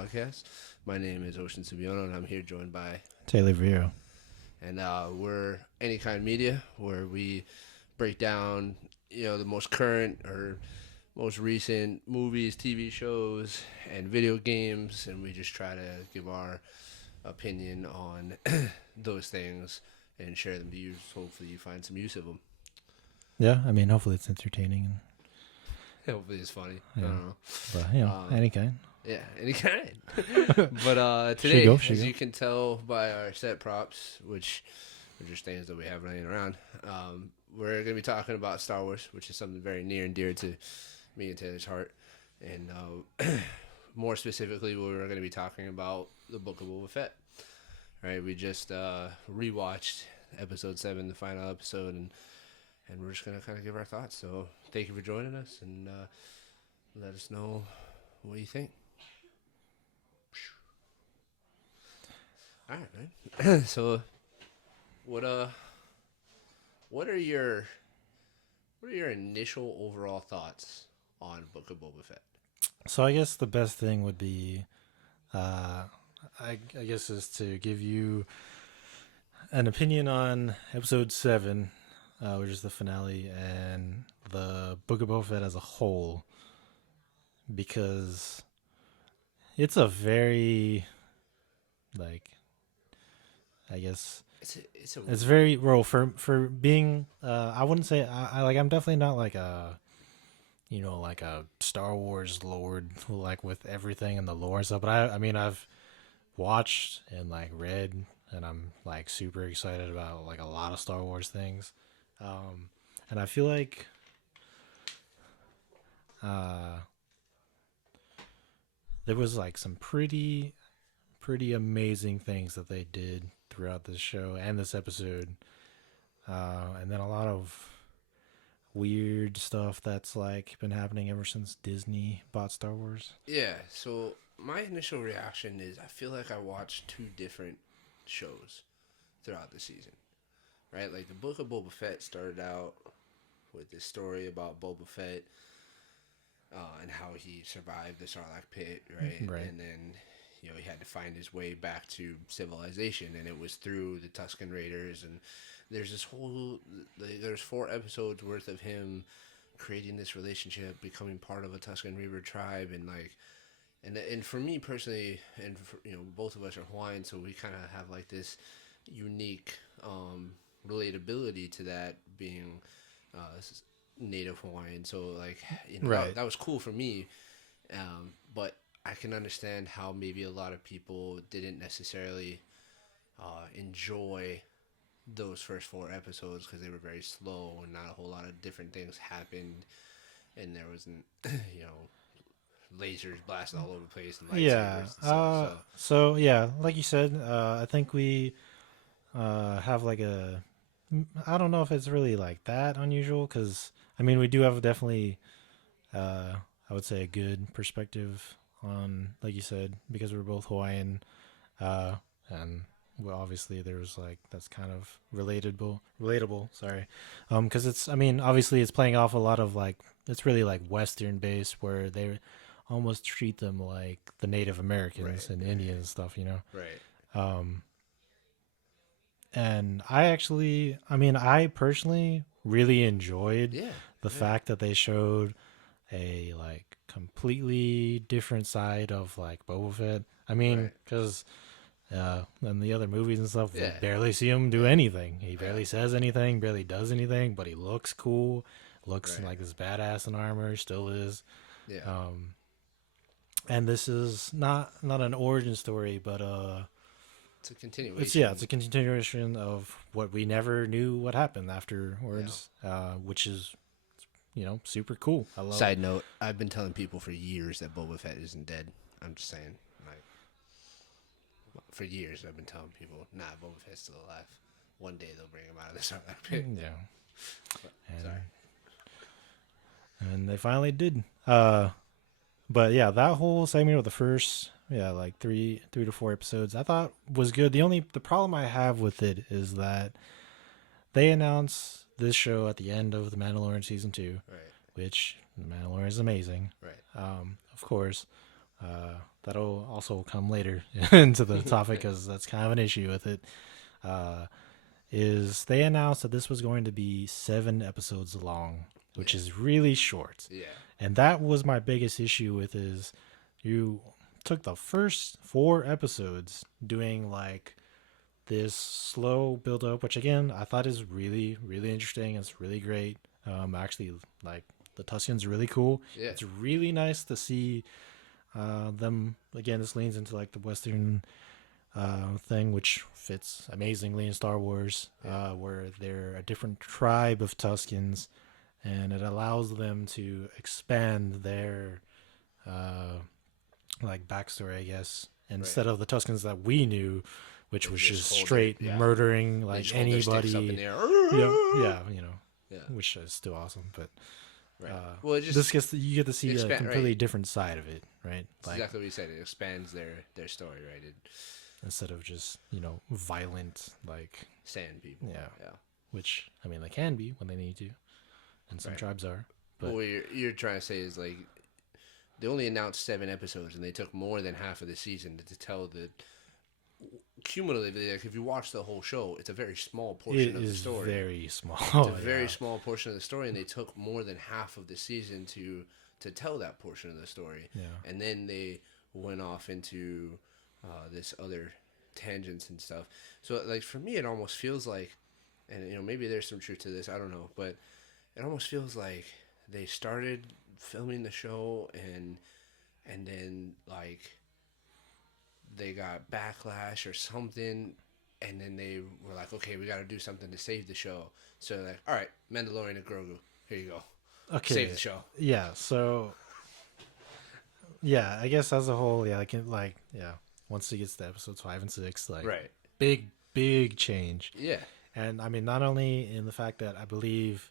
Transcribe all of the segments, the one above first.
podcast. My name is Ocean Subiono, and I'm here joined by Taylor Vero. and we're Any Kind Media, where we break down, the most current or most recent movies, TV shows, and video games, and we just try to give our opinion on those things and share them to you. Hopefully, you find some use of them. Yeah, I mean, hopefully it's entertaining. Hopefully, it's funny. Yeah. I don't know. But, any kind. Yeah, any kind. But today, as you can tell by our set props, which are just things that we have laying around, we're going to be talking about Star Wars, which is something very near and dear to me and Taylor's heart. And more specifically, we're going to be talking about the Book of Boba Fett. Right, we just rewatched episode 7, the final episode, and we're just going to kind of give our thoughts. So thank you for joining us, and let us know what you think. All right, man. So, what are your initial overall thoughts on Book of Boba Fett? So I guess the best thing would be, I guess, is to give you an opinion on episode 7, which is the finale, and the Book of Boba Fett as a whole, because it's a very, I guess it's very well for being. I wouldn't say I'm definitely not like a Star Wars lord with everything in the lore and stuff. But I mean I've watched and read, and I'm super excited about a lot of Star Wars things, and I feel like there was some pretty amazing things that they did throughout this show and this episode, and then a lot of weird stuff that's been happening ever since Disney bought Star Wars. Yeah, so my initial reaction is I feel like I watched two different shows throughout the season, right? The Book of Boba Fett started out with this story about Boba Fett and how he survived the Sarlacc pit, right? And then he had to find his way back to civilization, and it was through the Tusken Raiders. And there's 4 episodes worth of him creating this relationship, becoming part of a Tusken Raider tribe, and for me personally, and for, both of us are Hawaiian, so we kind of have this unique relatability to that, being native Hawaiian. So that was cool for me, but I can understand how maybe a lot of people didn't necessarily enjoy those first 4 episodes because they were very slow and not a whole lot of different things happened, and there wasn't lasers blasting all over the place and lightsabers and stuff, so yeah, like you said, I think we have I don't know if it's really that unusual, because I mean we do have definitely I would say a good perspective on, like you said, because we're both Hawaiian, and well, obviously there's that's kind of relatable. Sorry, because it's, I mean, obviously it's playing off a lot of it's really Western based, where they almost treat them like the Native Americans and Indians and stuff, right. And I personally really enjoyed the fact that they showed a completely different side of Boba Fett. I mean, because in the other movies and stuff, we barely see him do anything. He barely says anything, barely does anything, but he looks cool. Looks like this badass in armor, still is. Yeah. And this is not an origin story, but it's a continuation. It's a continuation of what we never knew what happened afterwards, which is super cool. I love Side note, I've been telling people for years that Boba Fett isn't dead. I'm just saying, for years I've been telling people, nah, Boba Fett's still alive. One day they'll bring him out of the Sarlacc pit. Yeah. Sorry. And they finally did. But yeah, that whole segment of the first, 3 to 4 episodes, I thought was good. The problem I have with it is that they announced this show at the end of The Mandalorian season 2, Right. which The Mandalorian is amazing. Right. Of course. That'll also come later into the topic because that's kind of an issue with it. Uh, is they announced that this was going to be 7 episodes long, which is really short. Yeah. And that was my biggest issue with is you took the first 4 episodes doing like this slow build up, which again I thought is really, really interesting. It's really great. Actually, like the Tuscans are really cool. Yeah. It's really nice to see them again. This leans into like the Western thing, which fits amazingly in Star Wars, where they're a different tribe of Tuscans, and it allows them to expand their like backstory, I guess, instead of the Tuscans that we knew, which was just straight murdering like anybody. Up in the air. Yeah, which is still awesome, but. Well, it just you get to see a completely different side of it, right? Like, exactly what you said. It expands their story, right? Instead of just violent like sand people. Yeah. Which I mean they can be when they need to, and some tribes are. But what you're trying to say is like they only announced 7 episodes, and they took more than half of the season to tell the. Cumulatively, like if you watch the whole show, it's a very small portion of the story. Very small. It's a very small portion of the story, and they took more than half of the season to tell that portion of the story. Yeah. And then they went off into this other tangents and stuff. So like for me, it almost feels like, and maybe there's some truth to this, I don't know, but it almost feels like they started filming the show and then like. They got backlash or something, and then they were like, okay, we got to do something to save the show. So they're like, all right, Mandalorian and Grogu, here you go. Okay. Save the show. Yeah, so, yeah, I guess as a whole, once it gets to episodes 5 and 6, like, big change. Yeah. And, I mean, not only in the fact that I believe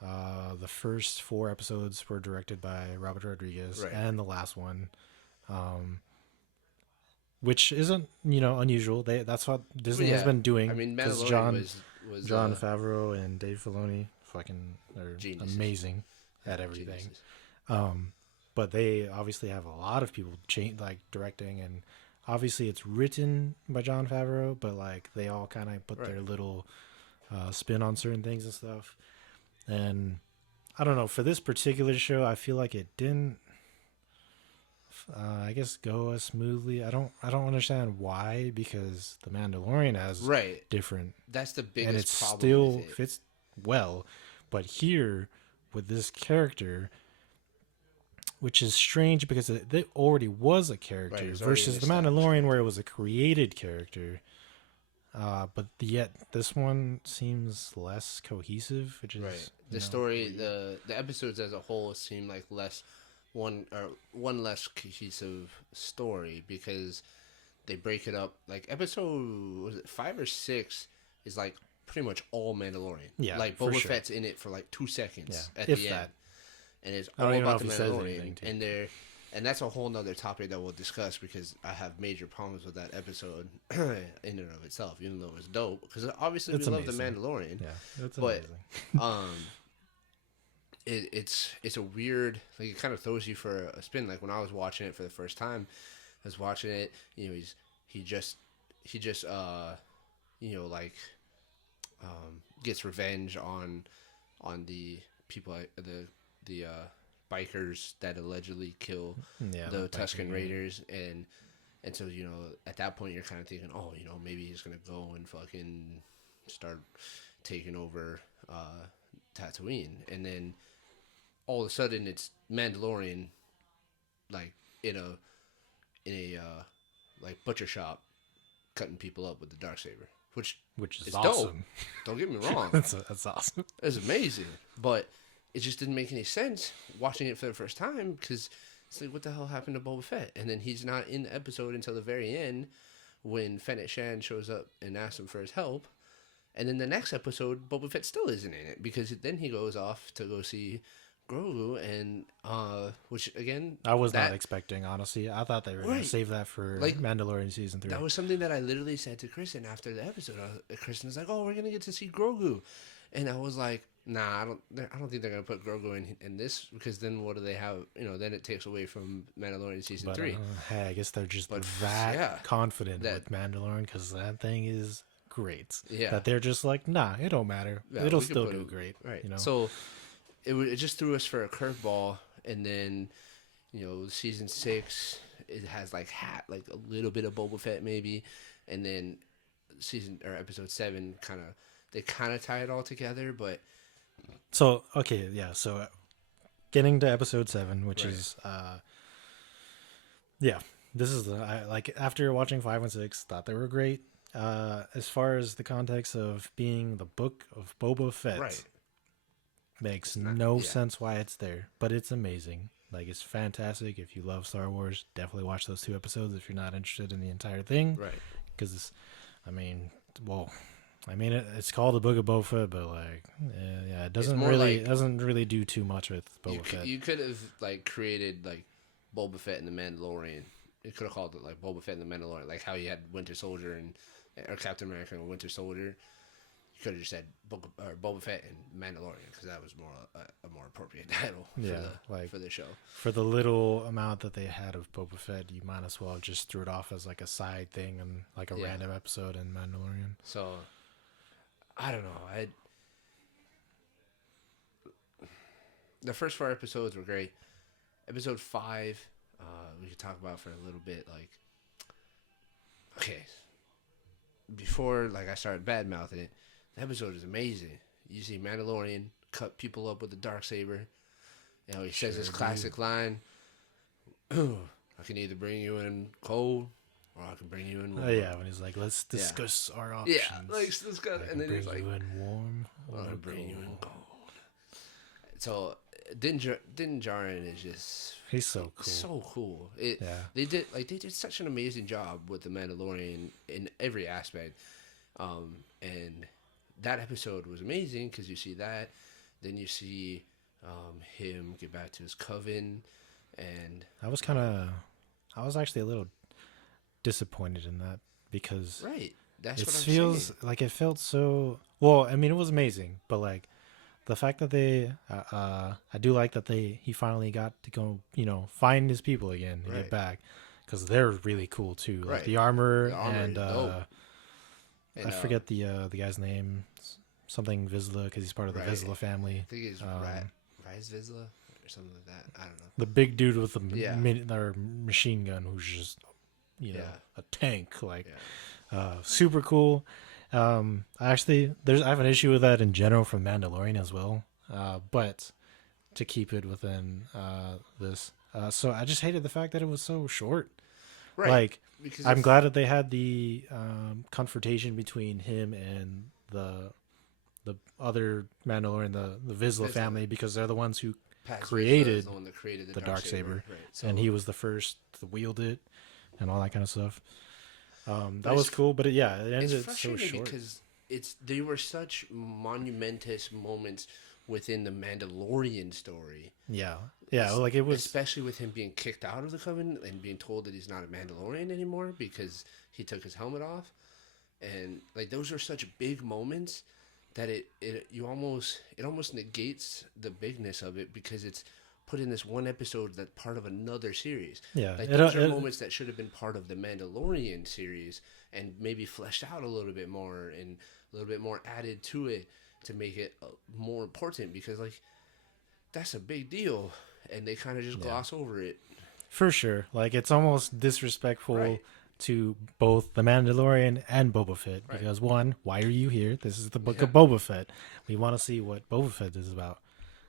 the first 4 episodes were directed by Robert Rodriguez, and the last one, which isn't unusual. That's what Disney has been doing. I mean, Mandalorian was Jon Favreau and Dave Filoni are amazing at everything. But they obviously have a lot of people directing, and obviously it's written by Jon Favreau, but like they all kind of put their little spin on certain things and stuff. And I don't know, for this particular show, I feel like it didn't. I guess go as smoothly. I don't understand why, because the Mandalorian has different. That's the biggest and it problem. Still with it. Fits well, but here with this character, which is strange because it already was a character versus the Mandalorian where it was a created character. But yet this one seems less cohesive, which is the story. The episodes as a whole seem like one less cohesive story because they break it up. Like episode was it 5 or 6 is like pretty much all Mandalorian. Yeah, like Boba Fett's in it for like 2 seconds at if the that. end, and it's all about the Mandalorian. And that's a whole nother topic that we'll discuss because I have major problems with that episode in and of itself, even though it's dope. Because obviously we love the Mandalorian. Yeah, that's amazing. It's a weird, like it kind of throws you for a spin. Like when I was watching it for the first time, I was watching it. He just gets revenge on the people, the bikers that allegedly kill the Tusken Raiders, and so at that point you're kind of thinking, oh, maybe he's gonna go and fucking start taking over Tatooine, and then all of a sudden it's Mandalorian, like in a like butcher shop, cutting people up with the Darksaber, which is awesome. Dope. Don't get me wrong, that's awesome. It's amazing, but it just didn't make any sense watching it for the first time because it's like, what the hell happened to Boba Fett? And then he's not in the episode until the very end when Fennec Shand shows up and asks him for his help. And then the next episode, Boba Fett still isn't in it because then he goes off to go see Grogu, and which again, I was not expecting, honestly. I thought they were going to save that for Mandalorian season 3. That was something that I literally said to Kristen after the episode. Kristen was like, "Oh, we're going to get to see Grogu," and I was like, Nah, I don't think they're gonna put Grogu in this because then what do they have? Then it takes away from Mandalorian season But 3. hey, I guess they're just But that yeah, confident that with Mandalorian because that thing is great. yeah, That they're just like, nah, it don't matter. yeah, It'll we could still put do it great. right. You know. So it just threw us for a curveball, and then season 6 it has like a little bit of Boba Fett maybe, and then season or episode 7 they kind of tie it all together, but So okay, yeah. So getting to episode 7, which right, is yeah, this is like after watching 5 and 6, thought they were great. As far as the context of being the Book of Boba Fett, right, makes not, no yeah, sense why it's there, but it's amazing. Like it's fantastic. If you love Star Wars, definitely watch those 2 episodes. If you're not interested in the entire thing, right. because I mean, well, it's called the Book of Boba Fett, but yeah, it It's doesn't more really like do too much with Boba Fett. you could have created Boba Fett and the Mandalorian. You could have called it Boba Fett and the Mandalorian, like how you had Winter Soldier or Captain America and Winter Soldier. You could have just said Boba Fett and Mandalorian because that was more a more appropriate title for the show. For the little amount that they had of Boba Fett, you might as well just threw it off as like a side thing and like a random episode in Mandalorian. So I don't know. The first 4 episodes were great. Episode 5, we could talk about for a little bit. Okay, before I started bad mouthing it, the episode is amazing. You see Mandalorian cut people up with a darksaber. He says his classic line, I can either bring you in cold or I can bring you in warm. Oh yeah, when he's like, let's discuss our options. Yeah, let's discuss. And then he's like, you in warm or I'll bring you in cold. So Din Djarin is just he's so cool. So cool. They did such an amazing job with the Mandalorian in every aspect. And that episode was amazing because you see that, then you see him get back to his coven, and I was actually a little disappointed in that because that's it what I'm feels saying. like it felt so well. I mean, it was amazing, but the fact that they, I do like that he finally got to go, find his people again and get back because they're really cool too. Like the armor and I forget the guy's name, something Vizsla because he's part of the Vizsla family. I think it's Rise Vizsla or something like that. I don't know. The big dude with the machine gun who's just a tank, super cool. I have an issue with that in general from Mandalorian as well. But to keep it within this, so I just hated the fact that it was so short. Right. Because I'm glad that they had the confrontation between him and the other Mandalorian, the Vizsla family, because they're the ones who created the Darksaber, right. So, and he was the first to wield it and all that kind of stuff. That was cool, but it ended so short because they were such monumentous moments within the Mandalorian story. Yeah, it was, especially with him being kicked out of the Coven and being told that he's not a Mandalorian anymore because he took his helmet off, and those are such big moments that it almost negates the bigness of it because it's put in this one episode that's part of another series. Yeah, those are moments that should have been part of the Mandalorian series and maybe fleshed out a little bit more and a little bit more added to it to make it more important because that's a big deal and they kind of just gloss over it. For sure, it's almost disrespectful to both the Mandalorian and Boba Fett because one, why are you here? This is the Book of Boba Fett. We want to see what Boba Fett is about,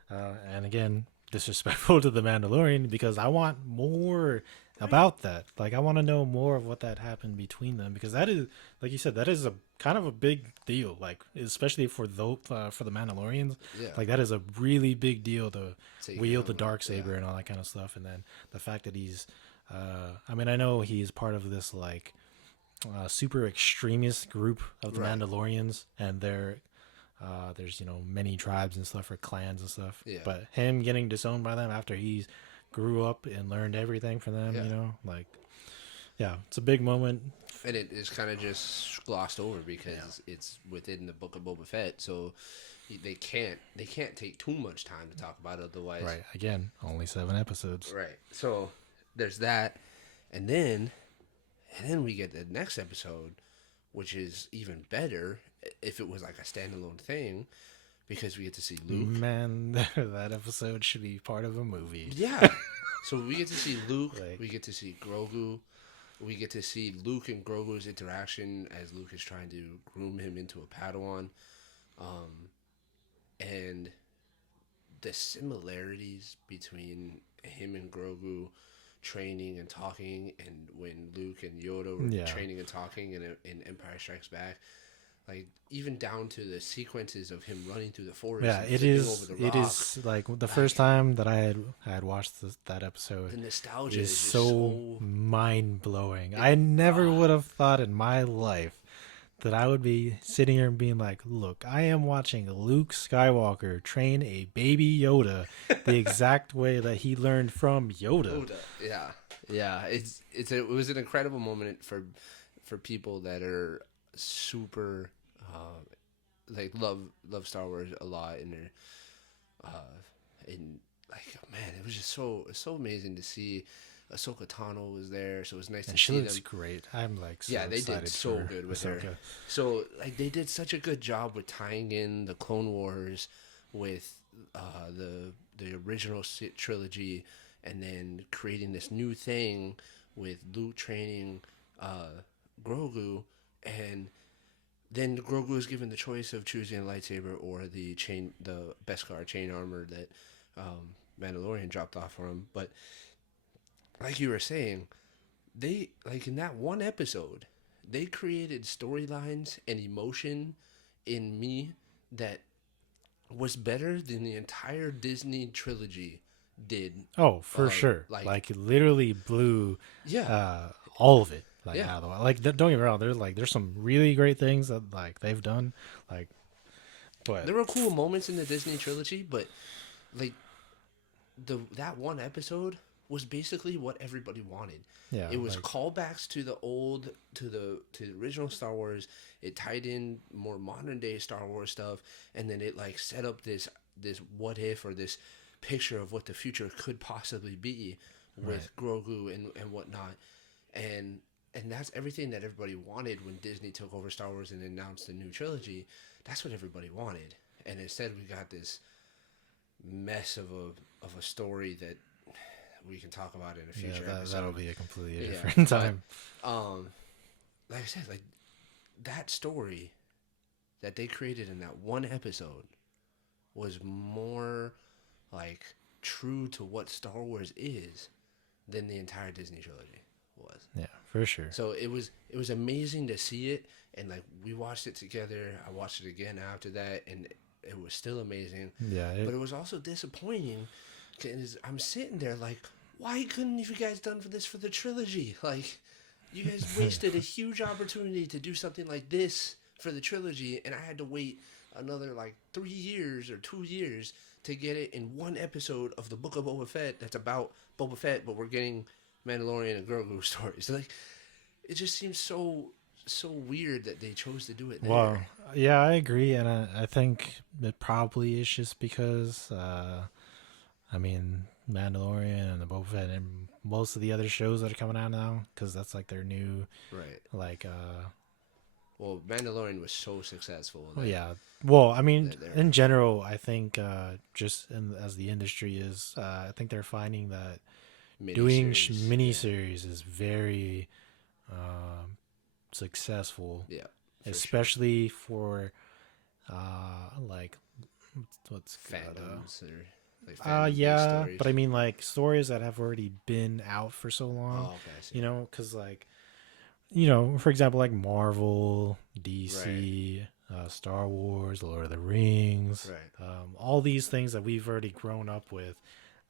and again, disrespectful to the Mandalorian because I want more about that. I want to know more of what that happened between them because that is, like you said, that is a kind of a big deal. Especially for the Mandalorians, that is a really big deal to wield the Darksaber and all that kind of stuff. And then the fact that he's, I know he's part of this super extremist group of the Mandalorians, and there's many tribes and stuff or clans and stuff. Yeah. But him getting disowned by them after he grew up and learned everything from them, it's a big moment. And it is kind of just glossed over because it's within the Book of Boba Fett. So they can't take too much time to talk about it otherwise. Right. Again, only 7 episodes. Right. So there's that, and then we get the next episode, which is even better if it was like a standalone thing, because we get to see Luke. Man, that episode should be part of a movie. Yeah. So we get to see Luke. Like- We get to see Grogu. We get to see Luke and Grogu's interaction as Luke is trying to groom him into a Padawan. And the similarities between him and Grogu training and talking, and when Luke and Yoda were training and talking in Empire Strikes Back, like even down to the sequences of him running through the forest. Yeah, and it flipping is. over the It rock. is like the first time that I had watched that episode. The nostalgia Is is just so mind blowing. I never would have thought in my life that I would be sitting here and being like, "Look, I am watching Luke Skywalker train a baby Yoda the exact way that he learned from Yoda." Yeah. It was an incredible moment for people that are super like love Star Wars a lot, and they're like, man, it was just so amazing to see. Ahsoka Tano was there, so it was nice And to she see looks them. great. I'm like, so Yeah, they did excited so for good with Ahsoka. her. So like they did such a good job with tying in the Clone Wars with the original trilogy, and then creating this new thing with Luke training Grogu, and then Grogu is given the choice of choosing a lightsaber or the Beskar chain armor that Mandalorian dropped off for him. But like you were saying, they, like in that one episode, they created storylines and emotion in me that was better than the entire Disney trilogy did. Oh, for sure. Like it literally blew all of it out of the way. Like don't get me wrong, there's some really great things that like they've done. Like, but there were cool moments in the Disney trilogy, but like that one episode was basically what everybody wanted. Yeah, it was callbacks to the original Star Wars. It tied in more modern day Star Wars stuff, and then it like set up this what if, or this picture of what the future could possibly be with Grogu and whatnot, and that's everything that everybody wanted when Disney took over Star Wars and announced the new trilogy. That's what everybody wanted, and instead we got this mess of a story that we can talk about in a future episode. That'll be a completely different time. Like I said, like that story that they created in that one episode was more like true to what Star Wars is than the entire Disney trilogy was. Yeah, for sure. So it was amazing to see it, and like we watched it together. I watched it again after that, and it was still amazing. Yeah, but it was also disappointing because I'm sitting there like, why couldn't you guys done for the trilogy? Like, you guys wasted a huge opportunity to do something like this for the trilogy, and I had to wait another like 3 years or 2 years to get it in one episode of the Book of Boba Fett that's about Boba Fett, but we're getting Mandalorian and Grogu stories. Like, it just seems so weird that they chose to do it there. Well, yeah, I agree, and I think it probably is just because, I mean, Mandalorian and the Boba Fett and most of the other shows that are coming out now, because that's like their new, like, well, Mandalorian was so successful. Well, yeah. Well, I mean, in general, I think as the industry is, I think they're finding that doing miniseries is very successful. Yeah. Especially for like what's fandoms or yeah, stories. but I mean like stories that have already been out for so long. Oh, okay, I see. You know, because like, you know, for example, like Marvel, DC, Star Wars, Lord of the Rings, all these things that we've already grown up with,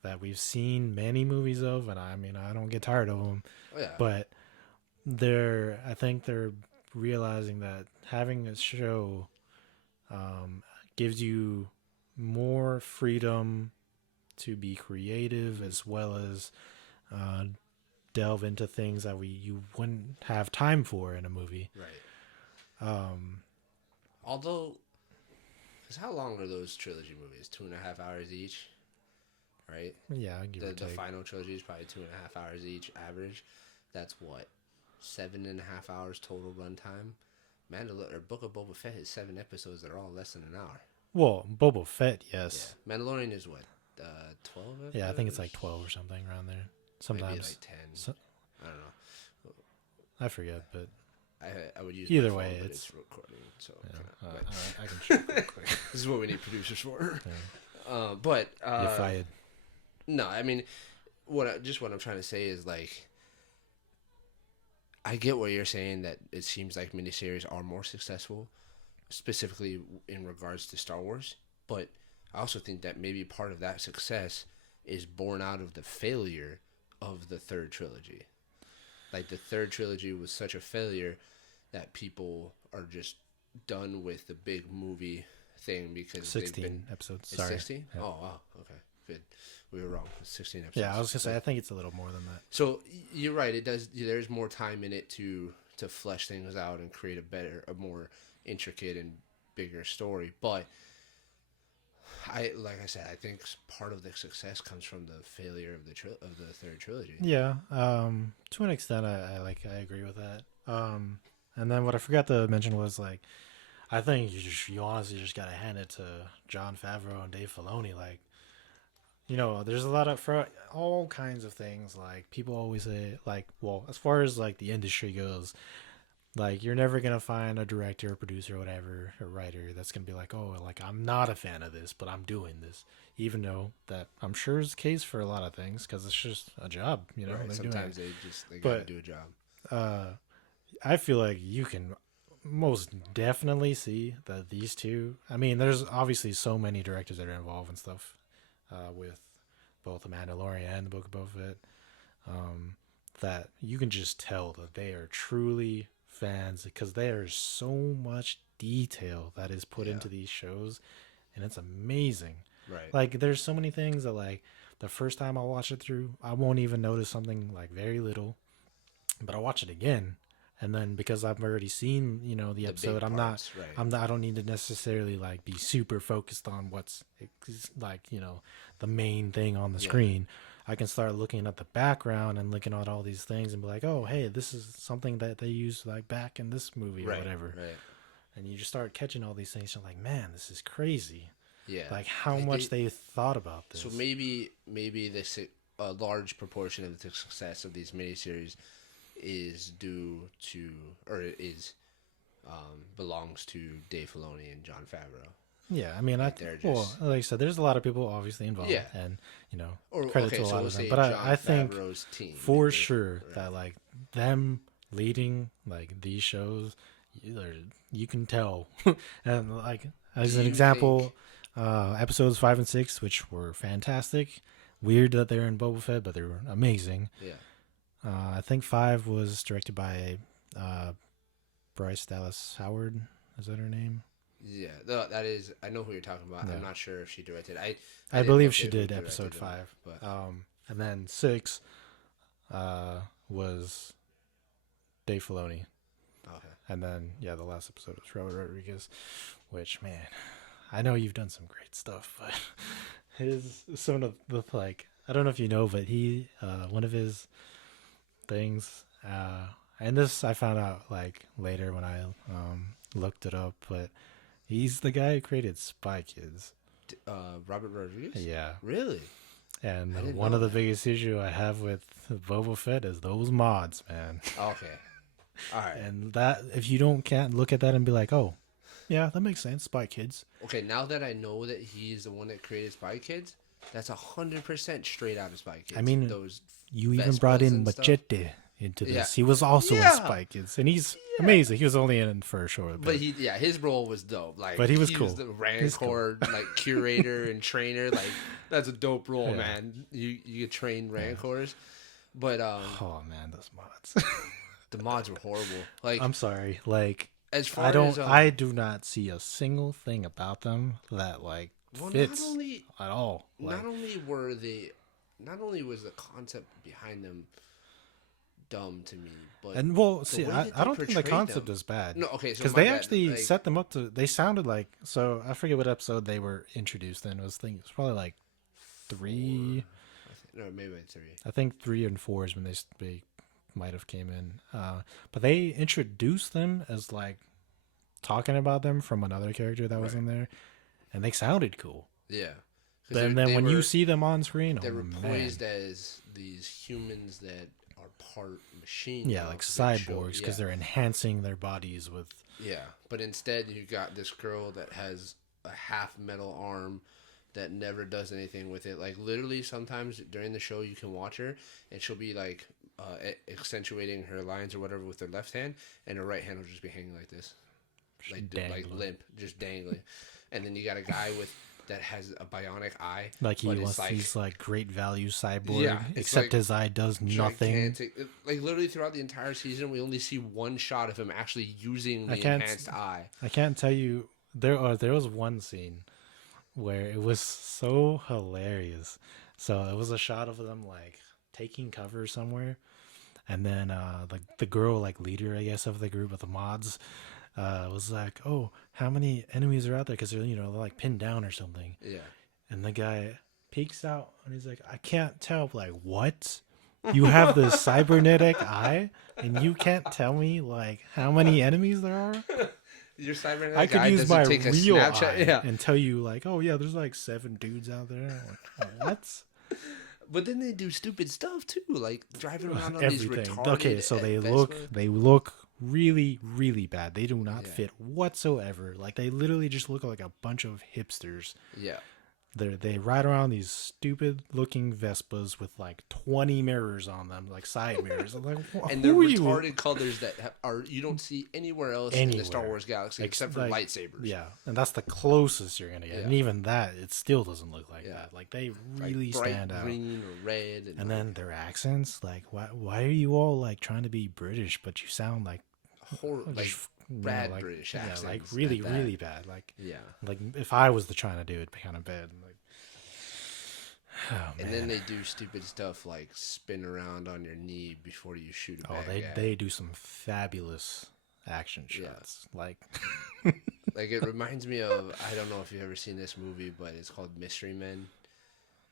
that we've seen many movies of, and I mean, I don't get tired of them. Oh, yeah. But I think they're realizing that having a show gives you more freedom to be creative, as well as delve into things that you wouldn't have time for in a movie. Right. Although Because how long are those trilogy movies? 2.5 hours each, right? Yeah, give or The take. final trilogy is probably 2.5 hours each average. That's what, 7.5 hours total runtime. Book of Boba Fett has 7 episodes that are all less than an hour. Well, Boba Fett, Yeah, yes. Mandalorian is what, 12 episodes? Yeah, I think it's like 12 or something around there. Sometimes. Maybe like 10. I don't know. I forget, but I would use either my way, phone, but it's it's recording. So all right, I can check real quick. This is what we need producers for. Yeah. But You're fired. no, I mean, what I'm trying to say is like, I get what you're saying, that it seems like miniseries are more successful, specifically in regards to Star Wars. But I also think that maybe part of that success is born out of the failure of the third trilogy. Like, the third trilogy was such a failure that people are just done with the big movie thing because 16 episodes. It's Sorry. 16? Yeah. Oh, wow. Okay. Good. We were wrong. It's 16 episodes. Yeah, I was going to say, I think it's a little more than that. So you're right. It does. There's more time in it to flesh things out and create a more intricate and bigger story. But like I said, I think part of the success comes from the failure of the third trilogy. Yeah, to an extent, I agree with that. And then what I forgot to mention was like, I think you honestly just gotta hand it to Jon Favreau and Dave Filoni. Like, there's a lot of, for all kinds of things, like people always say, like, well, as far as like the industry goes, like you're never gonna find a director or producer or whatever, or writer that's gonna be like, oh, like I'm not a fan of this, but I'm doing this, even though that I'm sure is the case for a lot of things because it's just a job, Right. Sometimes they gotta do a job. I feel like you can most definitely see that these two. I mean, there's obviously so many directors that are involved and stuff with both the Mandalorian and the Book of Boba Fett, that you can just tell that they are truly fans because there's so much detail that is put into these shows, and it's amazing. Right. Like, there's so many things that, like, the first time I watch it through, I won't even notice something like very little, but I'll watch it again. And then because I've already seen, the episode, I don't need to necessarily like be super focused on what's like, the main thing on the screen. I can start looking at the background and looking at all these things and be like, oh, hey, this is something that they used like back in this movie or whatever. Right. And you just start catching all these things. You're like, man, this is crazy. Yeah. Like how much they thought about this. So maybe a large proportion of the success of these miniseries is due to, or belongs to Dave Filoni and Jon Favreau. Yeah, I mean, like I said, there's a lot of people obviously involved, and credit to a lot of them. But I think team, for sure that like them leading like these shows, you can tell, and like as an example, episodes 5 and 6, which were fantastic. Weird that they're in Boba Fett, but they were amazing. Yeah. I think 5 was directed by Bryce Dallas Howard. Is that her name? Yeah, that is. I know who you're talking about. Yeah. I'm not sure if she directed. I believe she did episode 5. But and then 6 was Dave Filoni. Okay. And then the last episode was Robert Rodriguez, which, man, I know you've done some great stuff, but his some of the like, I don't know if you know, but he one of his things, and this I found out like later when I looked it up, but he's the guy who created Spy Kids. Robert Rodriguez? Yeah. Really? And one of the biggest issue I have with Boba Fett is those mods, man. Okay. All right. And that, if you can't look at that and be like, oh, yeah, that makes sense, Spy Kids. Okay, now that I know that he's the one that created Spy Kids, that's 100% straight out of Spy Kids. I mean, those you even brought in Machete into this. Yeah. He was also in Spy Kids, and he's amazing. He was only in for a short bit. But his role was dope. Like, but he was cool. Was the Rancor, like curator and trainer. Like, that's a dope role, man. You train Rancors, but oh man, those mods. The mods were horrible. Like, I'm sorry. Like, as far I do not see a single thing about them that like fits at all. Like, not only was the concept behind them dumb to me. But And well, the see, way I, that I they don't think the portrayed concept them, is bad. no, okay, so Because my they bad. actually Like set them up to. They sounded like. So I forget what episode they were introduced in. It was probably like four, three. no, maybe three. I think 3 and 4 is when they might have came in. But they introduced them as like talking about them from another character that was Right. in there, and they sounded cool. Yeah. Then when you see them on screen, they oh were man, poised as these humans that are part machine. yeah, you know, like 'cause they cyborgs because yeah, they're enhancing their bodies with. yeah. But instead, you got this girl that has a half metal arm that never does anything with it. Like literally, sometimes during the show, you can watch her and she'll be like accentuating her lines or whatever with her left hand, and her right hand will just be hanging like this, like Dangling. limp, just dangling. And then you got a guy that has a bionic eye, Like but it's he's like great value cyborg, Yeah, it's except like his eye does nothing. gigantic. Like literally throughout the entire season, we only see one shot of him actually using the enhanced eye. I can't tell you there was one scene where it was so hilarious. So it was a shot of them like taking cover somewhere, and then the girl like leader I guess of the group of the mods was like, "Oh, how many enemies are out there? Because they're they're like pinned down or something." Yeah, And the guy peeks out and he's like, "I can't tell." Like, what? You have the cybernetic eye, and you can't tell me like how many enemies there are? your cybernetic I could eye use doesn't my take a real Snapchat. eye Yeah, and tell you like, "Oh yeah, there's like 7 dudes out there." Like, what? but then they do stupid stuff too, like driving around on Everything. these retarded. Okay, so Vespa. they look really really bad. They do not Yeah. fit whatsoever. Like they literally just look like a bunch of hipsters. Yeah, They ride around these stupid looking Vespas with like 20 mirrors on them, like side mirrors. I'm like, and they're who are you? retarded colors that are you don't see anywhere else in the Star Anywhere. Wars galaxy except for Like, lightsabers. Yeah, and that's the closest you're gonna get. Yeah. And even that, it still doesn't look like Yeah. that. Like they Like really bright stand out. green or red, And then their accents, like why are you all like trying to be British, but you sound like like just, bad like, British yeah, accents. like really at that. really bad. Like Yeah. if I was the trying to do it, it'd be kind of bad. Like, oh man. And then they do stupid stuff like spin around on your knee before you shoot a bad guy. They do some fabulous action Yeah. shots. Like Like it reminds me of I don't know if you've ever seen this movie, but it's called Mystery Men.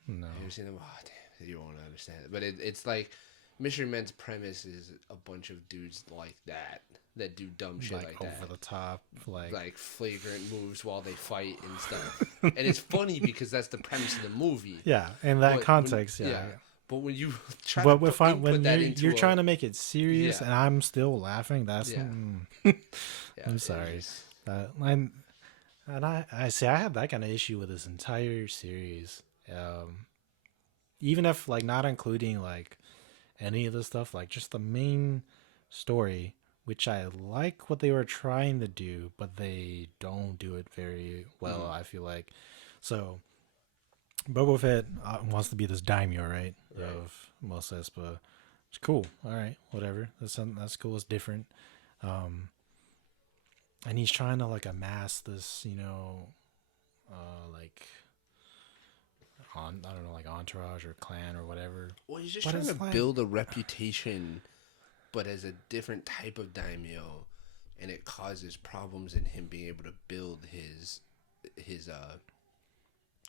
no. Have you ever seen them? Oh damn, you won't understand it. But it's like Mystery Men's premise is a bunch of dudes like that do dumb shit like over that. the top, Like flagrant moves while they fight and stuff. And it's funny because that's the premise of the movie. yeah, in that But when- context, yeah. But when you try But to put, when that you're, into you're trying to make it serious, Yeah. and I'm still laughing, that's Yeah. I'm it's sorry. just- And I see I had that kind of issue with this entire series. Even if like not including like any of the stuff, like just the main story, which I like what they were trying to do, but they don't do it very well. I feel like so. Boba Fett wants to be this daimyo, right? Of Mos Espa. It's cool. All right, whatever. That's cool. It's different. And he's trying to like amass this, like I don't know, like entourage or clan or whatever. Well, he's just But trying it's to like- build a reputation, but as a different type of daimyo, and it causes problems in him being able to build his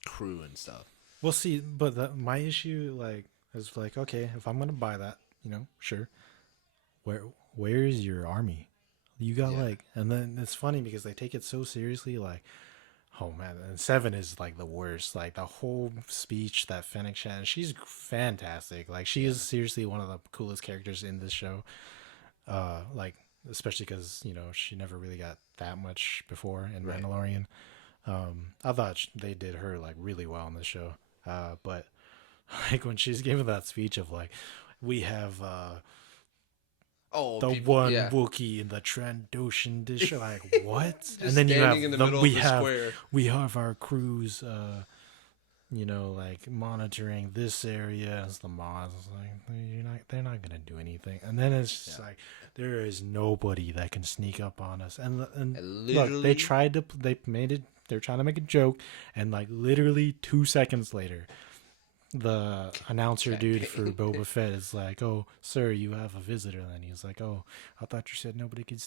crew and stuff. Well, see, but my issue like is like, okay, if I'm gonna buy that, sure. Where is your army? You got Yeah. like, and then it's funny because they take it so seriously. Like, oh man, and 7 is like the worst. Like the whole speech that Fennec Shan, she's fantastic. Like she is seriously one of the coolest characters in this show. Like especially because she never really got that much before in Right. Mandalorian. I thought they did her like really well in this show. But like when she's giving that speech of like, we have the one Wookiee in the Trandoshan dish, like what? Just standing in the middle of the square. We have our crews, like monitoring this area as the mods. It's like they're not gonna do anything. And then it's just like there is nobody that can sneak up on us. And look, they tried to they're trying to make a joke, and like literally 2 seconds later, the announcer Fat dude for King. Boba Fett is like, "Oh, sir, you have a visitor." And then he's like, "Oh, I thought you said nobody could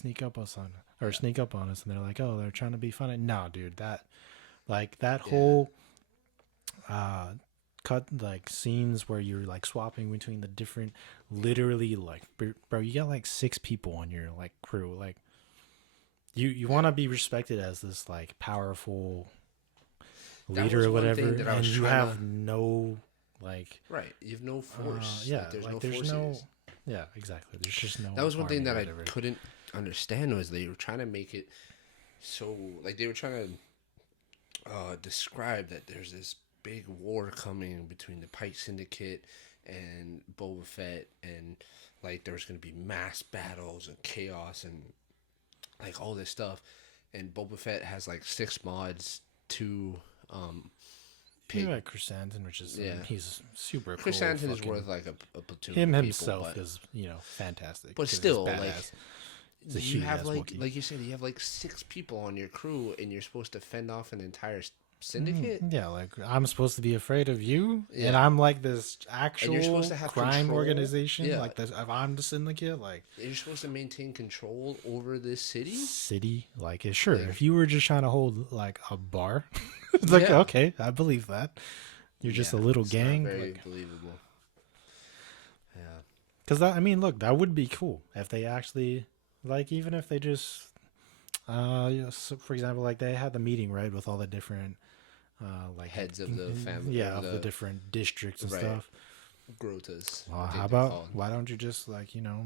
Yeah, sneak up on us." And they're like, "Oh, they're trying to be funny." No, dude, that yeah. whole uh cut like scenes where you're like swapping between the different, literally like, bro, you got like 6 people on your like crew. Like you want to Yeah. be respected as this like powerful That leader was or one thing whatever, that I was and you trying to. have no like Right, you have no force. yeah, Like, there's like no there's no, forces. yeah, exactly, there's just That no was one thing army or that I whatever. couldn't understand was they were trying to make it so like they were trying to describe that there's this big war coming between the Pike Syndicate and Boba Fett, and like there's gonna be mass battles and chaos and like all this stuff. And Boba Fett has like 6 mods, two You pig. got Chrysanthemum, which is, I mean, Yeah, he's super Chris cool. Anton is Fucking worth like a platoon him of people, himself but is, you know, fantastic but because he's still like badass. He's a you huge have ass Wookiee. like you said, you have like 6 people on your crew, and you're supposed to fend off an entire syndicate. Yeah, like I'm supposed to be afraid of you, and Yeah, I'm like this and you're supposed actual to have crime control. organization. Yeah, Like this, if I'm the syndicate, like you're supposed to maintain control over this city. city, like sure, Like, if you were just trying to hold like a bar, it's like yeah, okay, I believe that. You're just yeah, a little it's not gang, very like believable. Yeah, because that, I mean, look, that would be cool if they actually, like, even if they just, you know, so for example, like they had the meeting right with all the different, like, heads of the family, yeah, or of the the different districts and right stuff. Grotas, Well, I how think they're about called. why don't you just like, you know,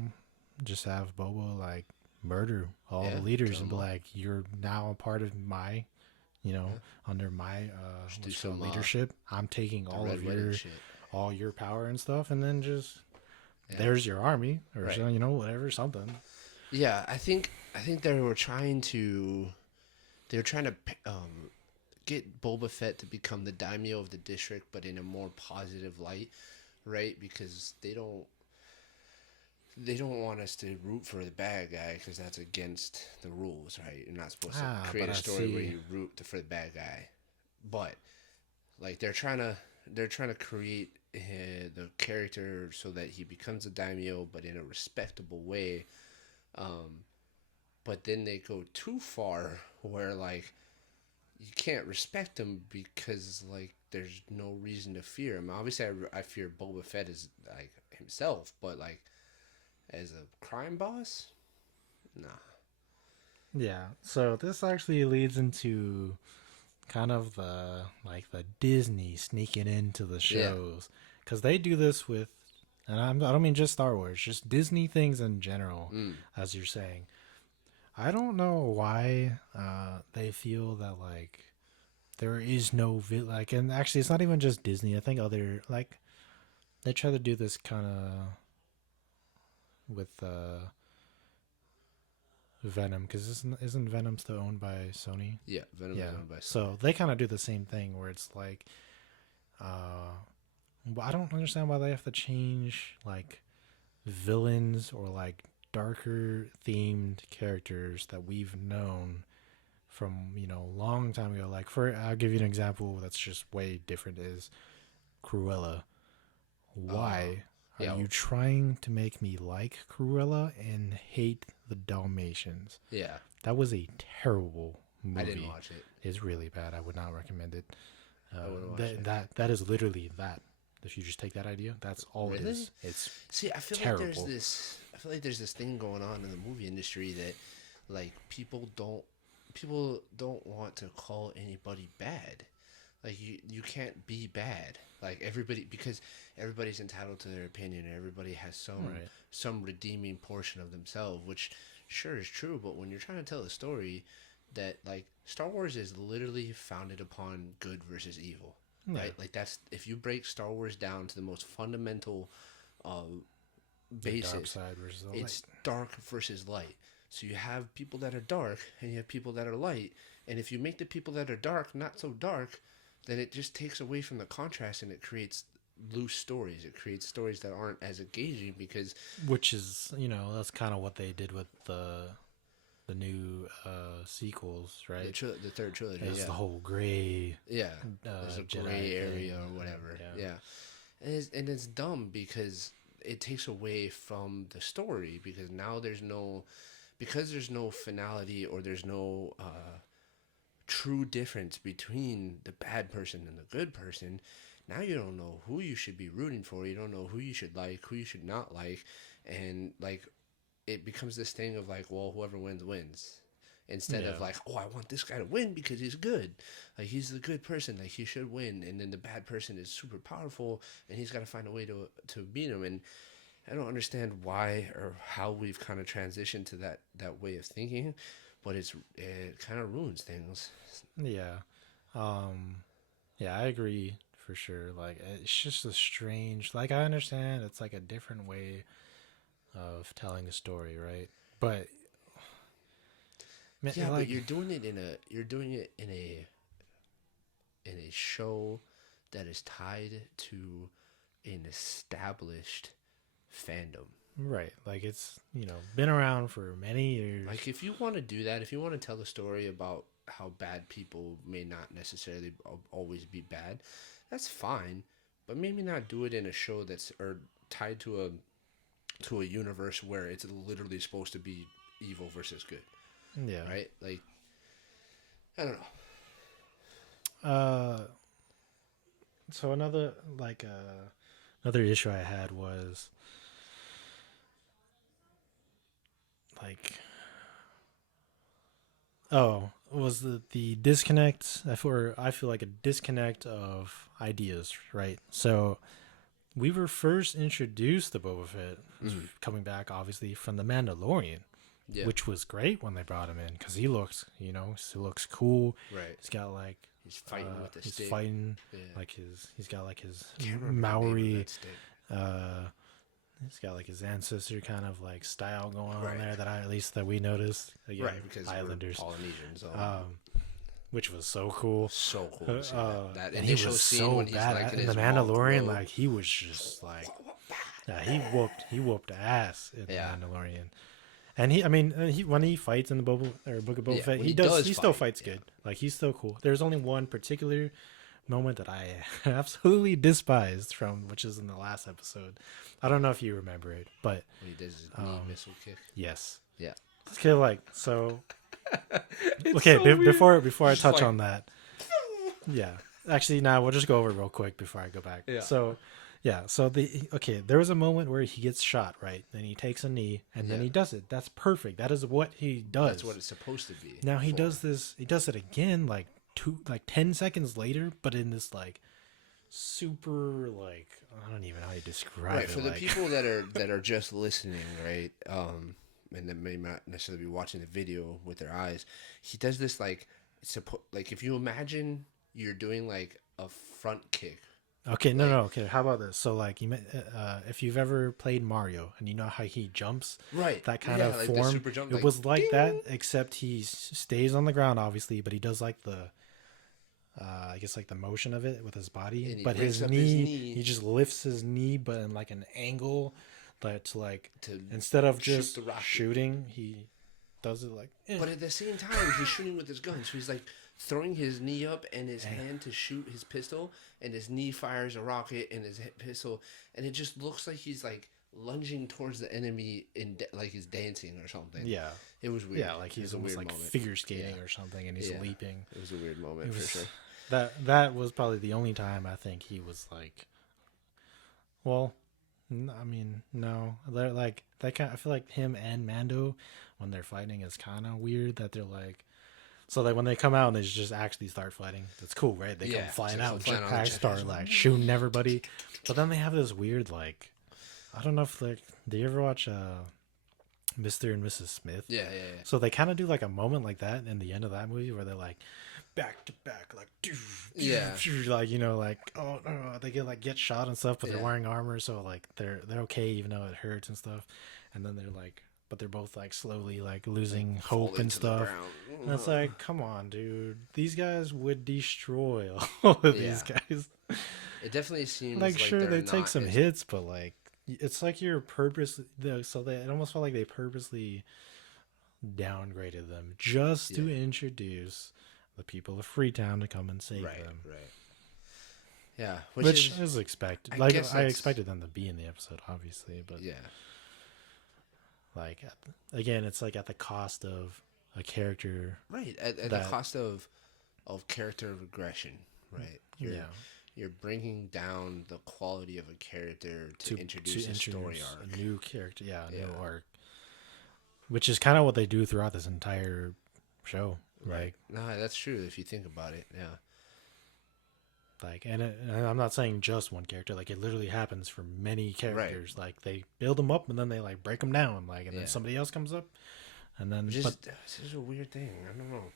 just have Bobo like murder all the Yeah, leaders kill and them be all. like, you're now a part of my, you know, Yeah, under my just do what's it called, some leadership. I'm taking the Red Wedding shit. all your power and stuff, and then just Yeah, there's your army or right. so, you know, whatever, something. Yeah, I think they were trying to get Boba Fett to become the daimyo of the district, but in a more positive light, right? Because they don't want us to root for the bad guy because that's against the rules, right? You're not supposed to create But a I story where see. you root for the bad guy, but like they're trying to create the character so that he becomes a daimyo, but in a respectable way. Um, but then they go too far where like you can't respect him because like there's no reason to fear him. Obviously, I fear Boba Fett as like himself, but like as a crime boss, nah. Yeah. So this actually leads into kind of the like the Disney sneaking into the Yeah, shows because they do this with, and I don't mean just Star Wars, just Disney things in general, mm. as you're saying. I don't know why they feel that like there is no like, and actually it's not even just Disney. I think other like they try to do this kind of with Venom because isn't Venom still owned by Sony? Yeah. Venom is Yeah. owned by Sony. So they kind of do the same thing where it's like, but I don't understand why they have to change like villains or like darker themed characters that we've known from, you know, a long time ago. Like for I'll give you an example that's just way different is Cruella. Uh, Why are yeah, you trying to make me like Cruella and hate the Dalmatians? yeah. That was a terrible I didn't movie. watch it. It's really bad. I would not recommend it. I wouldn't watch That it. that is literally that. If you just take that idea, that's all it Really? is. It's See, I feel like there's terrible. this. I feel like there's this thing going on in the movie industry that, like, people don't want to call anybody bad. Like you can't be bad. Like everybody because everybody's entitled to their opinion. Everybody has some Right. some redeeming portion of themselves, which sure is true. But when you're trying to tell a story that like Star Wars is literally founded upon good versus evil, Yeah. right? Like that's if you break Star Wars down to the most fundamental uh, The dark basis, side versus the it's light. dark versus light. So you have people that are dark and you have people that are light. And if you make the people that are dark not so dark, then it just takes away from the contrast and it creates loose stories. It creates stories that aren't as engaging because Which is, you know, that's kind of what they did with the the new sequels, right? The third trilogy. There's Yeah, the whole gray yeah. There's a Jedi gray area thing, or whatever. yeah. Yeah, and it's dumb because it takes away from the story because now there's no finality or there's no true difference between the bad person and the good person. Now you don't know who you should be rooting for. You don't know who you should like, who you should not like, and like it becomes this thing of like, well, whoever wins wins. Instead of like, oh, I want this guy to win because he's good, like he's the good person, like he should win, and then the bad person is super powerful, and he's got to find a way to beat him. And I don't understand why or how we've kind of transitioned to that way of thinking, but it kind of ruins things. Yeah. Yeah, I agree for sure. Like it's just a strange, like I understand it's like a different way of telling a story, right? But Yeah, like but you're doing it in a show that is tied to an established fandom. right, like it's, been around for many years. Like if you want to do that, if you want to tell a story about how bad people may not necessarily always be bad, that's fine. But maybe not do it in a show that's or tied to a universe where it's literally supposed to be evil versus good, Yeah. right? Like I don't know. So another issue I had was like, was the disconnect. I feel like a disconnect of ideas, right? So we were first introduced to Boba Fett, coming back obviously from the Mandalorian, Yeah. which was great when they brought him in because he looks, he looks cool. Right. He's got like He's fighting with the he's stick. fighting Yeah. like he's got like his Can't remember the name of Maori. that stick. He's got like his ancestor kind of like style going on Right. there that we noticed. Again, Right, because Islanders, we're Polynesians. So which was so cool. so cool to see that And he initial was scene so when he's bad like in in his the monk Mandalorian. robe. Like he was just like, yeah, he whooped ass in Yeah. the Mandalorian. And when he fights in the Book of Boba Yeah, Fett, when he does still fight, fights good. Like he's still cool. There's only one particular moment that I absolutely despised which is in the last episode. I don't know if you remember it, but When he does his knee missile kick. yes. Yeah. Okay, like so. It's Okay, so weird. before I Just touch like- on that, yeah. Actually, now we'll just go over it real quick before I go back. Yeah. So, yeah. So there was a moment where he gets shot, right? Then he takes a knee, and then Yeah. he does it. That's perfect. That is what he does. That's what it's supposed to be. Now he for. does this. He does it again, like 10 seconds later, but in this like super like I don't even know how you describe Right, it. for the like, people that are just listening, right? And that may not necessarily be watching the video with their eyes. He does this like like if you imagine you're doing like a front kick. Okay, no. Okay, how about this? So, like, if you've ever played Mario and you know how he jumps, Right. that kind Yeah, of like the form, super jump, it like, was like ding! that, except he stays on the ground, obviously, but he does like the, I guess like the motion of it with his body. And he But brings his up knee, his knee. he just lifts his knee, but in like an angle that's like To instead of shoot just the rocket. shooting, he does it like. But at the same time, he's shooting with his gun. So he's like throwing his knee up and his hand to shoot his pistol, and his knee fires a rocket in his pistol, and it just looks like he's like lunging towards the enemy like he's dancing or something. Yeah, It was weird. yeah, like It was he's a almost weird like moment. figure skating Yeah. or something, and he's Yeah. leaping. It was a weird moment It for was- sure. That was probably the only time I think he was like, well, I mean, no, they're like that kind. I feel like him and Mando when they're fighting is kind of weird. That they're like, so like when they come out and they just actually start fighting, that's cool, right? They Yeah, come flying so out, flying out with jetpacks, start jetpacks. like shooting everybody. But then they have this weird like, I don't know if like, do you ever watch Mr. and Mrs. Smith? Yeah. So they kind of do like a moment like that in the end of that movie where they're like back to back, like Yeah. like like they get shot and stuff, but they're Yeah. wearing armor, so like they're okay even though it hurts and stuff. And then they're like, but they're both like slowly like losing hope Falling and to the stuff. ground. And it's like, come on, dude, these guys would destroy all of these Yeah. guys. It definitely seems Like sure they're they take not some as- hits, but like it's like you're purposely. So they it almost felt like they purposely downgraded them just to introduce the people of Freetown to come and save them. Right. Yeah, which is expected. I expected them to be in the episode, obviously, but yeah, like again, it's like at the cost of a character, right? At the cost of character regression, right? You're bringing down the quality of a character to introduce a story arc, a new character, a new arc, which is kind of what they do throughout this entire show, right? No, that's true if you think about it. Yeah. Like, and I'm not saying just one character. Like, it literally happens for many characters. Right. Like, they build them up and then they like break them down. Like, and then somebody else comes up, and then it's just a weird thing. I don't know.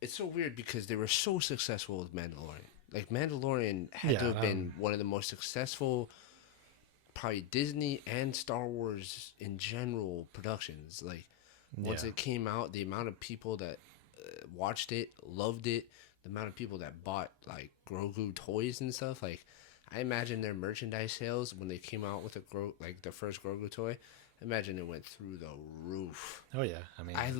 It's so weird because they were so successful with Mandalorian. Like, Mandalorian had to have been one of the most successful, probably Disney and Star Wars in general productions. Like, once it came out, the amount of people that watched it, loved it. The amount of people that bought like Grogu toys and stuff, like I imagine their merchandise sales when they came out with the first Grogu toy, I imagine it went through the roof. Oh yeah, I mean, I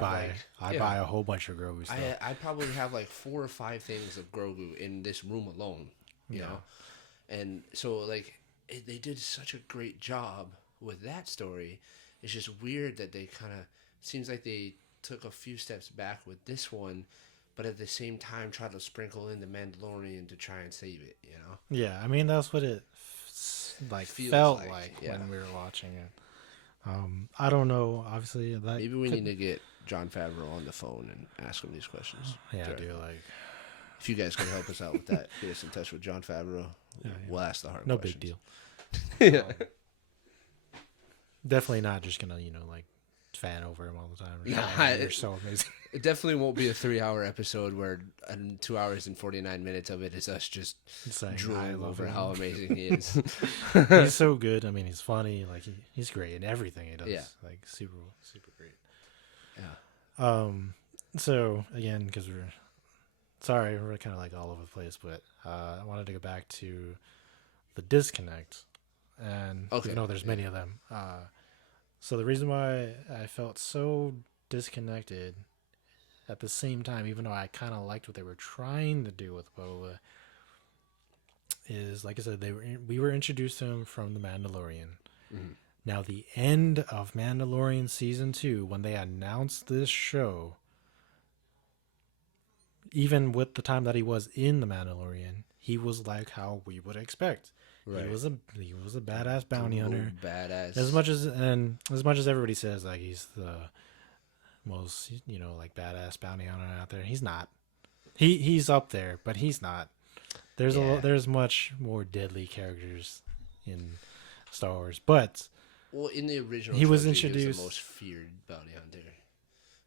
buy a whole bunch of Grogu stuff. I probably have like 4 or 5 things of Grogu in this room alone, you know, and so like they did such a great job with that story. It's just weird that they kind of seems like they took a few steps back with this one. But at the same time, try to sprinkle in the Mandalorian to try and save it, you know? Yeah, I mean, that's what it felt like when we were watching it. I don't know, obviously. Maybe we need to get Jon Favreau on the phone and ask him these questions. Yeah, dude, like... If you guys can help us out with that, get us in touch with Jon Favreau. We'll ask the hard questions. No big deal. Definitely not just gonna, like, fan over him all the time. You're so amazing. It definitely won't be a 3-hour episode where 2 hours and 49 minutes of it is us just drooling over how amazing he is. He's so good. I mean, he's funny. Like he's great in everything he does. Yeah. Like super, super great. Yeah. So again, because we're kind of like all over the place, but I wanted to go back to the disconnect, and even though there's many of them. So the reason why I felt so disconnected at the same time, even though I kind of liked what they were trying to do with Boba, is, like I said, we were introduced to him from The Mandalorian. Mm-hmm. Now, the end of Mandalorian Season 2, when they announced this show, even with the time that he was in The Mandalorian, he was like how we would expect. Right. He was a badass bounty hunter. Badass. As much as everybody says like he's the most like badass bounty hunter out there, he's not. He's up there, but he's not. There's much more deadly characters in Star Wars, but in the original he was introduced. He was the most feared bounty hunter,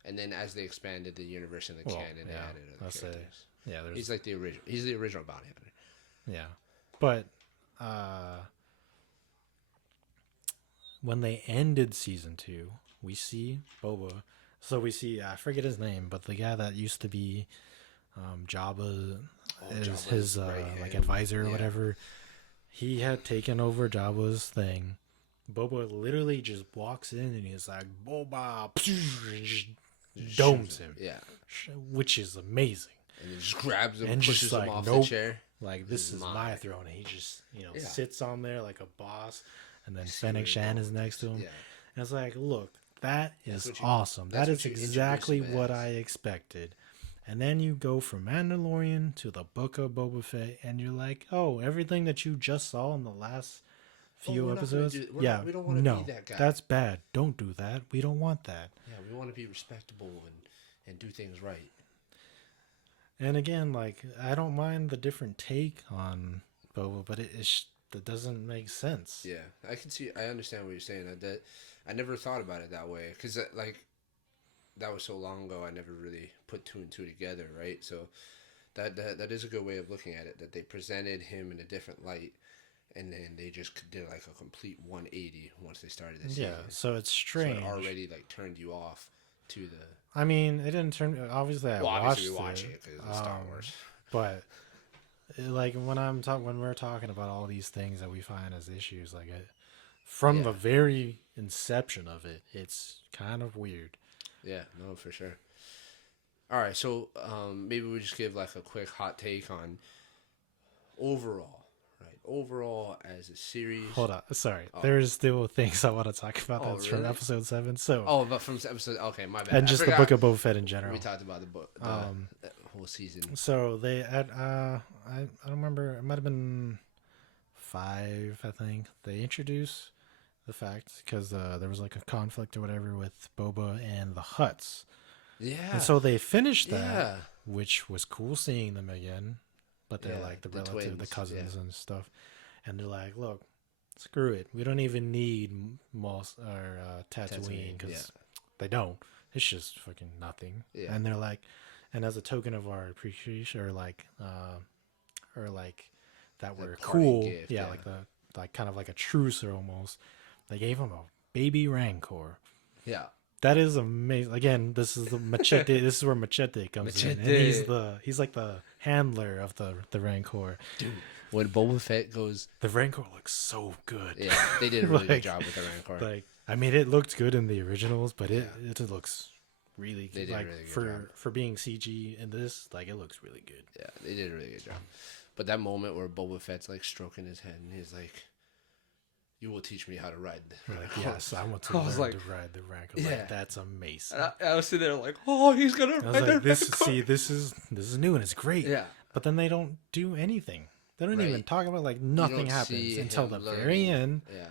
and then as they expanded the universe and the canon, they added other characters. He's like the original. He's the original bounty hunter. Yeah, but. When they ended Season 2, we see Boba. So we see, I forget his name, but the guy that used to be Jabba is his like advisor or whatever. He had taken over Jabba's thing. Boba literally just walks in and he's like, Boba, and just domes him. Yeah. Which is amazing. And then just grabs him and pushes him off the chair. Like, this is my throne. And he just, sits on there like a boss. And then Fennec Shan is next to him. Yeah. And it's like, look, that is awesome. That is exactly what I expected. And then you go from Mandalorian to the Book of Boba Fett. And you're like, oh, everything that you just saw in the last few episodes. We don't want to be that guy. That's bad. Don't do that. We don't want that. Yeah, we want to be respectable and do things right. And again, like, I don't mind the different take on Boba, but it doesn't make sense. Yeah, I understand what you're saying. I never thought about it that way because like that was so long ago. I never really put 2 and 2 together, right? So that is a good way of looking at it. That they presented him in a different light, and then they just did like a complete 180 once they started this. Yeah, so it's strange. So it already like turned you off to the. I mean, it didn't turn. Obviously, I watched we watch it because it's Star Wars. But like when we're talking about all these things that we find as issues, like from the very inception of it, it's kind of weird. Yeah, no, for sure. All right, so maybe we just give like a quick hot take on overall, right? Overall as a series. Hold on, sorry. Oh. There's still things I want to talk about. Oh, That's from really? episode 7. So. Oh, but from episode. Okay, my bad. And just the Book of Boba Fett in general. We talked about the book, the whole season. So they had I don't remember. It might have been 5, I think. They introduced the fact because there was like a conflict or whatever with Boba and the Hutts. Yeah. And so they finished that, which was cool seeing them again. But they're like the relative, twins, the cousins and stuff. And they're like, look, screw it. We don't even need Mos or Tatooine because they don't. It's just fucking nothing. Yeah. And they're like, and as a token of our appreciation or like that we're cool, gift, like kind of like a truce or almost, they gave him a baby Rancor. Yeah. That is amazing. Again, this is the Machete. This is where Machete comes in, and he's like the handler of the Rancor. Dude, when Boba Fett goes, the Rancor looks so good. Yeah, they did a really good job with the Rancor. Like, I mean, it looked good in the originals, but it looks really good. Like, really good for being CG in this, like it looks really good. Yeah, they did a really good job. But that moment where Boba Fett's like stroking his head, and he's like, "You will teach me how to ride." Like, yes, I want to learn to ride the Rancor. Yeah. Like, that's amazing. And I was sitting there like, "Oh, he's gonna ride the Rancor." This is new and it's great. Yeah. But then they don't do anything. They don't even talk about, like, nothing happens until the very end. Yeah.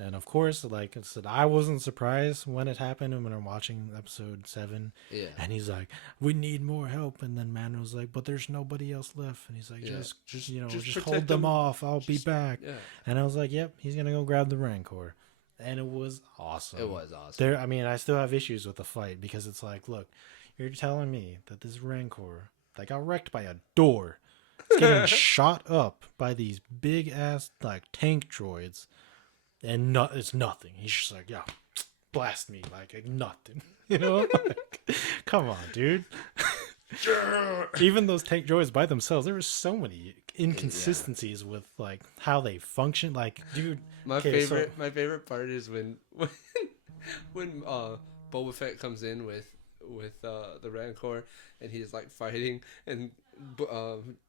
And of course, like I said, I wasn't surprised when it happened and when I'm watching episode 7. Yeah. And he's like, "We need more help." And then Mando's like, "But there's nobody else left." And he's like, just hold them off. I'll be back. Yeah. And I was like, "Yep, he's gonna go grab the Rancor." And it was awesome. It was awesome. I mean, I still have issues with the fight because it's like, look, you're telling me that this Rancor that got wrecked by a door, it's getting shot up by these big ass like tank droids. And it's nothing. He's just like, yeah, blast me like nothing. You know, like, come on, dude. Even those tank droids by themselves, there were so many inconsistencies with like how they function. Like, dude, my favorite part is when Boba Fett comes in with the Rancor and he's like fighting and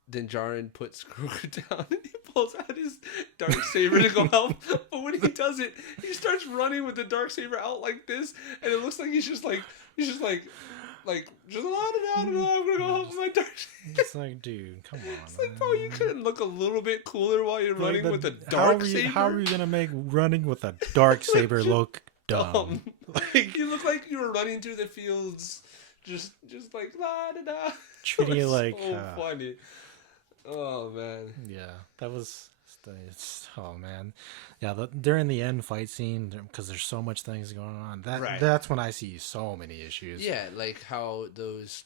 Din Djarin puts Grogu down and he pulls out his Darksaber to go help. But when he does it, he starts running with the Darksaber out like this, and it looks like he's just like just I'm gonna go help with my Darksaber. It's like, dude, come on. It's like, bro, you couldn't look a little bit cooler while you're running with a Darksaber. How are you gonna make running with a Darksaber look dumb? Like, you look like you were running through the fields. Just like la da da. Treating it like so funny. Oh man. Yeah, that was. Oh man, yeah. During the end fight scene, because there's so much things going on. That's when I see so many issues. Yeah, like how those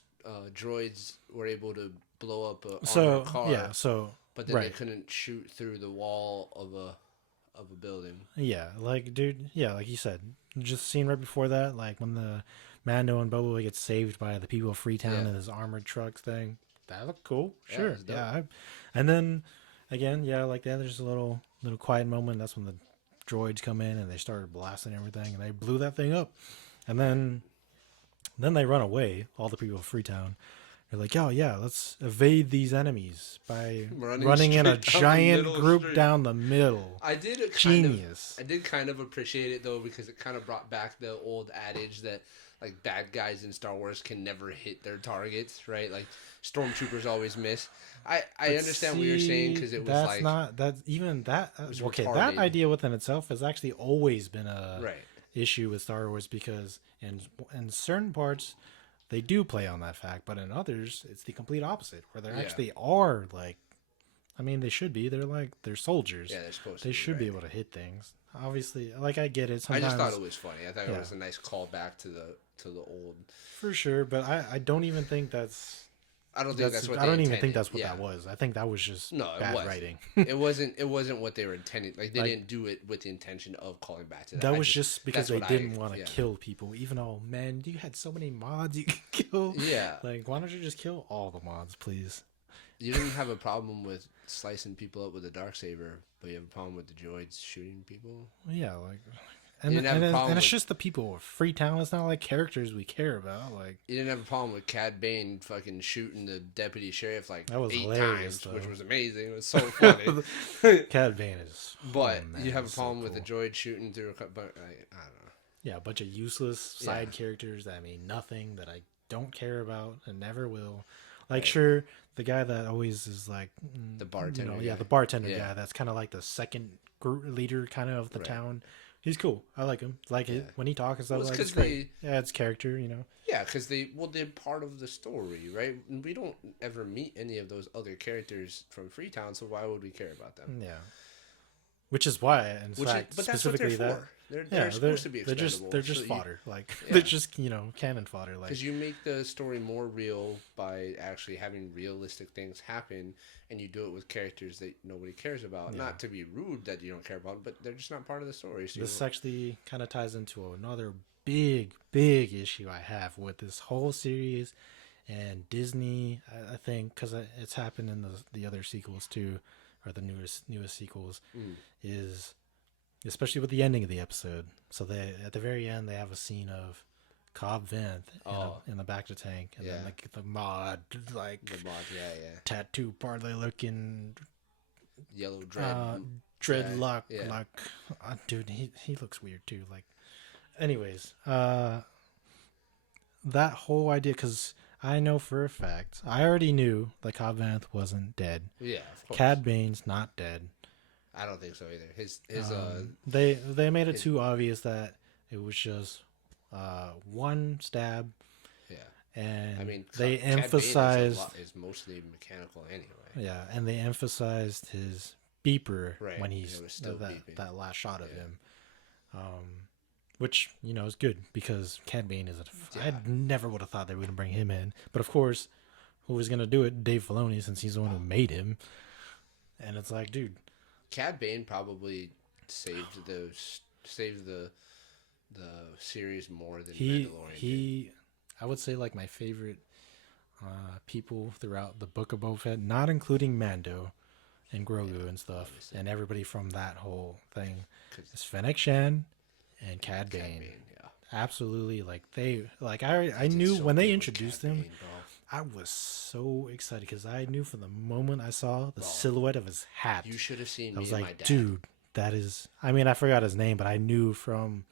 droids were able to blow up a car. Yeah. So. But then they couldn't shoot through the wall of a building. Yeah, like dude. Yeah, like you said, just scene right before that, like when the Mando and Boba get saved by the people of Freetown in his armored trucks thing. That looked cool. Sure. Yeah. And then again, like that, there's a little quiet moment. That's when the droids come in and they started blasting everything and they blew that thing up. And then they run away, all the people of Freetown. They're like, "Oh yeah, let's evade these enemies by running in a giant group down the middle." I did genius. I did kind of appreciate it though, because it kind of brought back the old adage that like bad guys in Star Wars can never hit their targets, right? Like stormtroopers always miss. I understand what you're saying, because it was that's not that even that okay. Retarded. That idea within itself has actually always been a issue with Star Wars, because in certain parts they do play on that fact, but in others it's the complete opposite, where they actually are like, I mean, they should be. They're soldiers. Yeah, they're supposed to. They should be able to hit things. Obviously, like I get it. Sometimes, I just thought it was funny. I thought it was a nice callback to the old. For sure, but I don't even think that's. I don't think that's what. I don't even think that's what that was. I think that was just bad writing. It wasn't what they were intending. Like they didn't do it with the intention of calling back to that. That was just because they didn't want to kill people. Even though, man, you had so many mods you could kill. Yeah. Like, why don't you just kill all the mods, please? You didn't have a problem with slicing people up with a dark saber, but you have a problem with the droids shooting people. Yeah, like, You didn't have a problem it's with just the people with Freetown. It's not like characters we care about. Like, you didn't have a problem with Cad Bane fucking shooting the deputy sheriff like that was 8 hilarious, times, which though. was amazing. It was so funny. Cad Bane is. But man, you have a it's problem so with the cool. droid shooting through I don't know. Yeah, a bunch of useless side Yeah. characters that mean nothing, that I don't care about and never will. Like, Right. sure, the guy that always is like The bartender yeah, guy. the bartender Yeah. guy. That's kind of like the second group leader, kind of the Right. town. He's cool. I like him. Like it Yeah. when he talks and stuff. Well, it's Like, it's 'cause great. Yeah, it's character. You know. Yeah, because they're part of the story, right? And we don't ever meet any of those other characters from Freetown, so why would we care about them? Yeah. Which is why, in fact, But that's what they're specifically that. for. They're supposed to be they're expendable. just fodder. Like Yeah. they're just cannon fodder. Like Because you make the story more real by actually having realistic things happen, and you do it with characters that nobody cares about. Yeah. Not to be rude that you don't care about, but they're just not part of the story. So this actually kind of ties into another big issue I have with this whole series and Disney. I think because it's happened in the other sequels too, or the newest sequels, is especially with the ending of the episode. So they at the very end they have a scene of Cobb Vanth in the back of the tank, and then like the mod like the mod, yeah, tattoo parlay looking yellow dread, dreadlock yeah. like dude, he looks weird too. Like, anyways, that whole idea, because I know for a fact, I already knew that Cobb Vanth wasn't dead. yeah. Of course. Cad Bane's not dead. I don't think so either. His They made it too obvious that it was just one stab, yeah. and I mean, they Cad Bane emphasized is mostly mechanical anyway. yeah, and they emphasized his beeper Right, when it he's was still beeping. that last shot of Yeah. him, which is good because Cad Bane is I Yeah. never would have thought they were gonna bring him in, but of course, who was gonna do it? Dave Filoni, since he's the one who made him, and it's like, dude. Cad Bane probably saved the series more than Mandalorian did. I would say like my favorite people throughout the Book of Boba Fett, not including Mando and Grogu and stuff, obviously. and everybody from that whole thing, 'Cause is Fennec Shan and Cad Bane. Yeah. Absolutely, like I Did knew so when they good with introduced Cad him, Bane, bro. I was so excited because I knew from the moment I saw the silhouette of his hat, You should have seen I me was and like, my dad. dude, that is. I mean, I forgot his name, but I knew from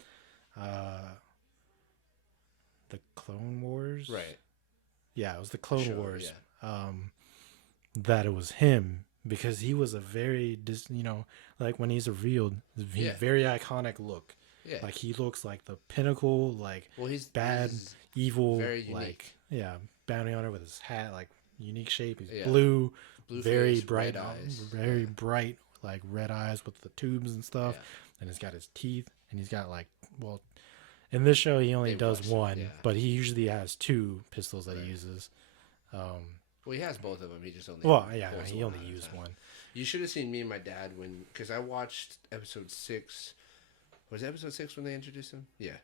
the Clone Wars. Right. Yeah, it was the Clone Sure, Wars. yeah. That it was him because he was a very, like when he's revealed, Yeah. very iconic look. Yeah. Like he looks like the pinnacle, like Well, he's bad, he's evil, very unique. like bounty hunter with his hat, like unique shape. He's Yeah. blue, blue very face, bright red eyes. very bright, like red eyes with the tubes and stuff. Yeah. And he's got his teeth, and he's got in this show he only They does watched it, one, yeah. but he usually has two pistols that Right. he uses. Well, he has both of them. He just only pulls He one only at a used time. one. You should have seen me and my dad because I watched episode 6. Was it episode 6 when they introduced him? Yeah.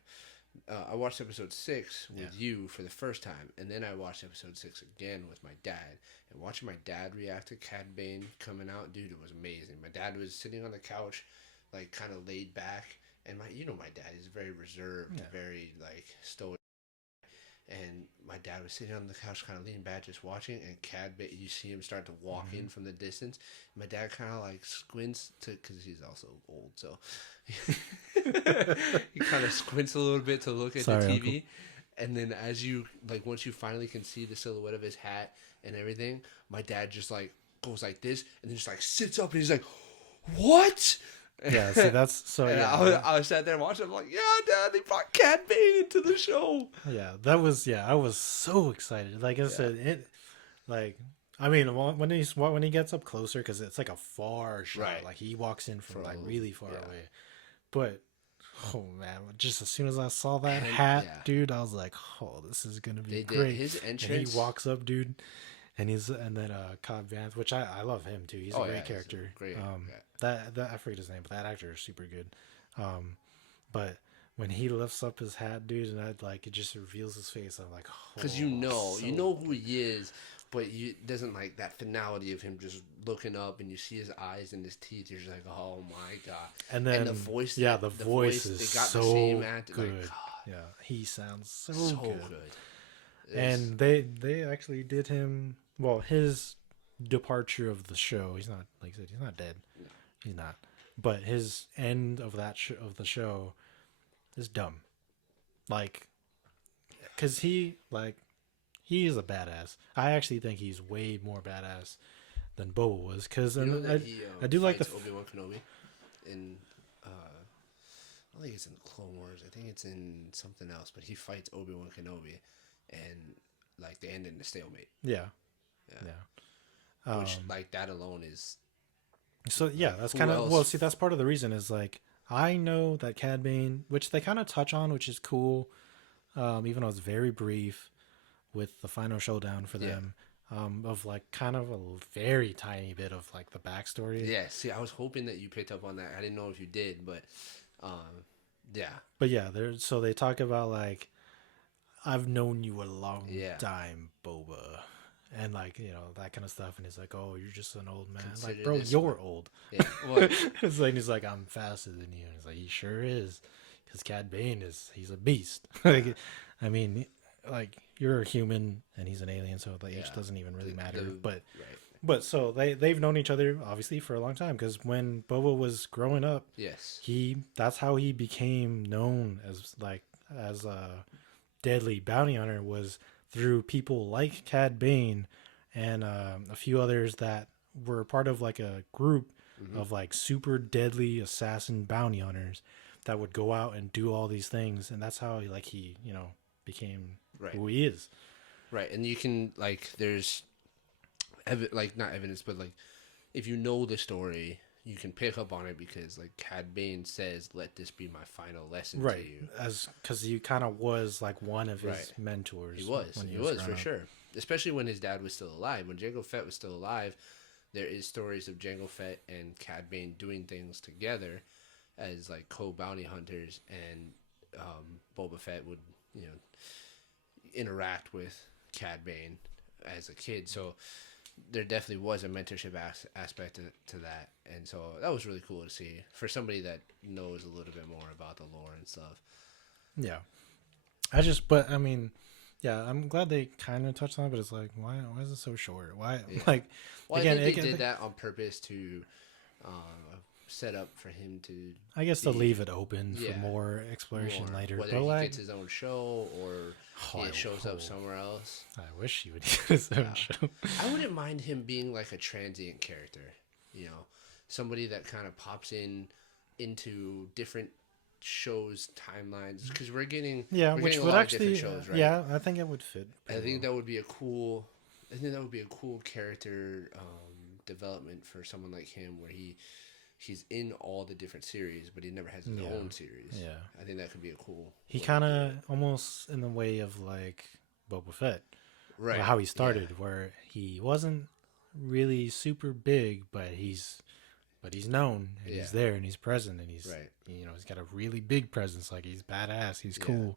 I watched episode 6 with you for the first time, and then I watched episode 6 again with my dad. And watching my dad react to Cad Bane coming out, dude, it was amazing. My dad was sitting on the couch, like kind of laid back, and my dad is very reserved, very like stoic. And my dad was sitting on the couch, kind of leaning back, just watching. And Cad Bane, you see him start to walk in from the distance. My dad kind of like squints because he's also old, so he kind of squints a little bit to look at Sorry, the TV. Uncle. And then once you finally can see the silhouette of his hat and everything, my dad just like goes like this, and then just like sits up, and he's like, "What?" Yeah, see, that's so. And Yeah, I was sat there watching. I'm like, "Yeah, Dad, they brought Cad Bane into the show." yeah, that was. Yeah, I was so excited. Like I said, it. Like, I mean, when he gets up closer, because it's like a far shot. Right. Like he walks in from like really far yeah. away. But oh man, just as soon as I saw that And, hat, yeah. dude, I was like, oh, this is gonna be They did great. his And entrance. he walks up, dude, and then Cobb Vanth, which I love him too. He's a great character. Great. That I forget his name, but that actor is super good. But when he lifts up his hat, dude, and it just reveals his face, I'm like, Because oh, you know who he is but you doesn't like that finality of him just looking up and you see his eyes and his teeth. You're just like, oh my god! And then the voice, yeah, the voice is they got so the same actor, good. like, god, Yeah, he sounds so good. And they actually did him well. His departure of the show. He's not, like I said, he's not dead. No. He's not. But his end of that of the show is dumb. Like, cause he is a badass. I actually think he's way more badass than Boba was. Cause you know that I do like the Obi-Wan Kenobi in. I don't think it's in Clone Wars. I think it's in something else. But he fights Obi-Wan Kenobi, and like they end in a stalemate. Yeah. Which like that alone is. So yeah, that's kind of well. See, that's part of the reason is like I know that Cad Bane, which they kind of touch on, which is cool. Even though it's very brief, with the final showdown for them, of like kind of a very tiny bit of like the backstory. Yeah. See, I was hoping that you picked up on that. I didn't know if you did, but yeah. But yeah, so they talk about like I've known you a long time, Boba. And like, you know, that kind of stuff. And he's like, oh, you're just an old man. Like, bro, you're old. Yeah. Well, it's like, he's like, I'm faster than you. And he's like, he sure is. Because Cad Bane he's a beast. Like, I mean, like, you're a human and he's an alien. So the age doesn't even really matter. But so they've known each other obviously for a long time. Because when Boba was growing up, that's how he became known as a deadly bounty hunter, was through people like Cad Bane and a few others that were part of like a group of like super deadly assassin bounty hunters that would go out and do all these things. And that's how he you know, became who he is. Right. And you can like, there's not evidence, but like if you know the story, you can pick up on it because like Cad Bane says, let this be my final lesson to you. Because he kind of was like one of his mentors. He was for sure. Especially when his dad was still alive. When Jango Fett was still alive, there is stories of Jango Fett and Cad Bane doing things together as like co-bounty hunters, and Boba Fett would, you know, interact with Cad Bane as a kid. So there definitely was a mentorship aspect to that, and so that was really cool to see for somebody that knows a little bit more about the lore and stuff. Yeah, I mean, yeah, I'm glad they kind of touched on it, but it's like, why is it so short? Why, like, well, again, I think they did that on purpose to set up for him to, I guess, to leave it open for more exploration later. Whether he gets his own show or he shows up somewhere else. I wish he would get his own show. I wouldn't mind him being like a transient character, you know, somebody that kind of pops into different shows, timelines, because we're getting which would actually shows, right? Yeah, I think it would fit. I think that would be a cool character development for someone like him, where he's in all the different series, but he never has his own series. Yeah. I think that could be a cool... He kind of almost in the way of like Boba Fett. Right. How he started, where he wasn't really super big, but he's known, and he's there, and he's present, and he's, you know, he's got a really big presence. Like, he's badass, he's cool.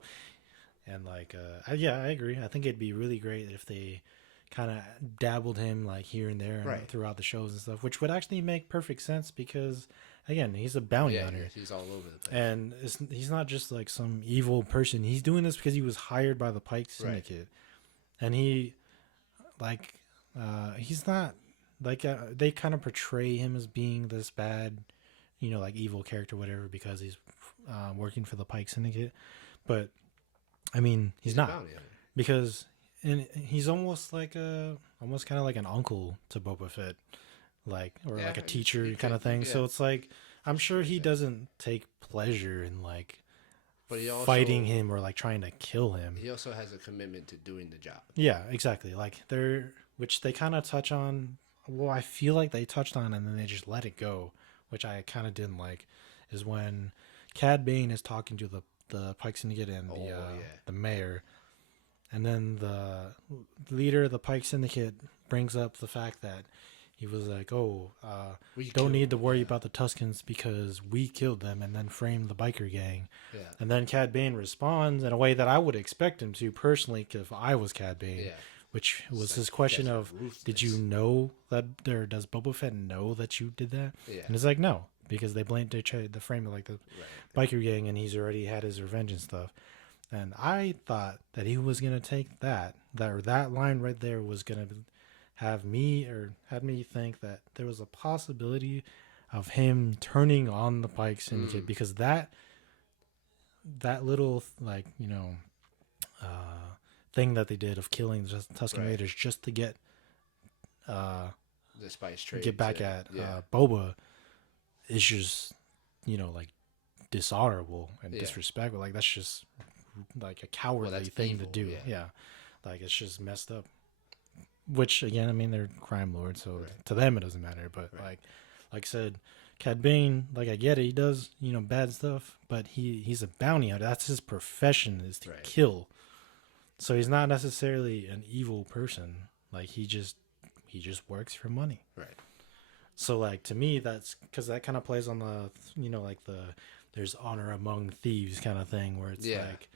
And like, I agree. I think it'd be really great if they kind of dabbled him like here and there throughout the shows and stuff, which would actually make perfect sense because, again, he's a bounty hunter. He's all over the place. And he's not just like some evil person. He's doing this because he was hired by the Pike Syndicate. And he's not, like, they kind of portray him as being this bad, you know, like evil character, whatever, because he's working for the Pike Syndicate. But, I mean, he's not. Because... And he's almost kind of like an uncle to Boba Fett, like, or like a teacher kind of thing. Yeah. So it's like, I'm sure he doesn't take pleasure in like fighting him or like trying to kill him. He also has a commitment to doing the job. Yeah, exactly. Like which they kind of touch on. Well, I feel like they touched on and then they just let it go, which I kind of didn't like, is when Cad Bane is talking to the Pike Syndicate and the mayor. And then the leader of the Pike Syndicate brings up the fact that he was like, we don't need to worry about the Tuskens because we killed them, and then framed the biker gang. Yeah. And then Cad Bane responds in a way that I would expect him to personally if I was Cad Bane, which was like, his you question guys are of, ruthless. did you know that, or does Boba Fett know that you did that? Yeah. And it's like, no, because they blamed the frame of like the Right. biker gang, and he's already had his revenge and stuff. And I thought that he was gonna take that line right there was gonna had me think that there was a possibility of him turning on the Pike Syndicate, because that little, like, thing that they did of killing the Tusken Raiders just to get The spice trade. get back at Boba is just, like, dishonorable and disrespectful. Like, that's just like a cowardly thing evil, to do. Yeah. Like, it's just messed up. Which, again, I mean, they're crime lords, so to them it doesn't matter. But like I said, Cad Bane, like, I get it, he does, bad stuff, but he's a bounty hunter. That's his profession, is to kill. So he's not necessarily an evil person. Like, he just works for money. Right. So, like, to me, that's because that kind of plays on the, like, there's honor among thieves kind of thing, where it's like,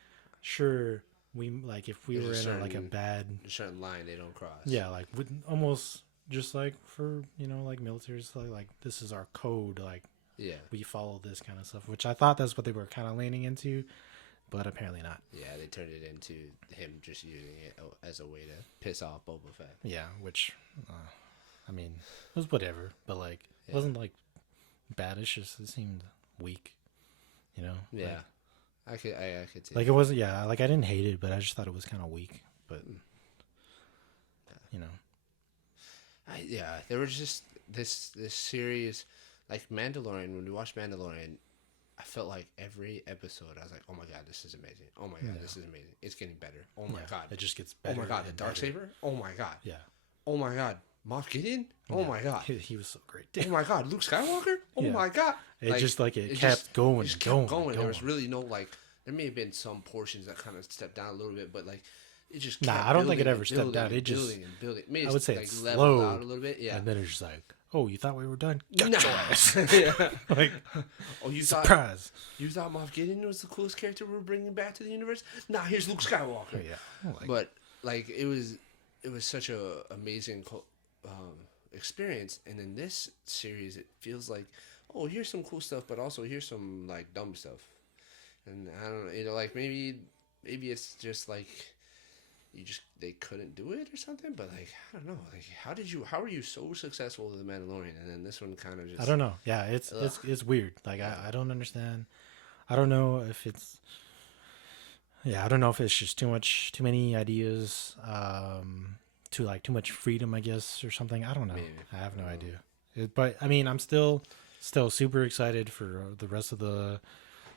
sure, we, like, if we were in a certain line they don't cross. Yeah, like, almost just like for, like, military, like, this is our code, like, we follow this kind of stuff, which I thought that's what they were kind of leaning into, but apparently not. Yeah, they turned it into him just using it as a way to piss off Boba Fett. Yeah, which, I mean, it was whatever, but, like, it wasn't, like, bad. It's just, it seemed weak, Yeah. Like, I could see like, it wasn't, like, I didn't hate it, but I just thought it was kind of weak, but, there was just this series, like Mandalorian. When we watched Mandalorian, I felt like every episode I was like, oh my god, this is amazing. Oh my god, this is amazing. It's getting better. Oh my god, it just gets better. Oh my god, the Darksaber. Oh my god. Yeah. Oh my god, Moff Gideon. Oh my god, he was so great. Oh my god, Luke Skywalker. Oh my god. It just like it kept going. It just kept going. There was really no, like, there may have been some portions that kind of stepped down a little bit, but like, it just kept I don't think it ever stepped down. It just building and building. Maybe I would say like it's leveled slow out a little bit. Yeah, and then it's just like, oh, you thought we were done? Nah. Yeah. Like, oh, you surprise! You thought Moff Gideon was the coolest character we were bringing back to the universe? Nah, here's Luke Skywalker. Yeah, but like, it was such a amazing experience, and in this series, it feels like, oh, here's some cool stuff, but also here's some, like, dumb stuff. And I don't know, like, maybe it's just like they couldn't do it or something, but like, I don't know, like, how are you so successful with The Mandalorian, and then this one kind of just, I don't know. Yeah, it's weird. Like, I don't understand. I don't know if it's I don't know if it's just too many ideas, too much freedom, I guess, or something. I don't know. Maybe. I have no idea. But I mean, I'm still super excited for the rest of the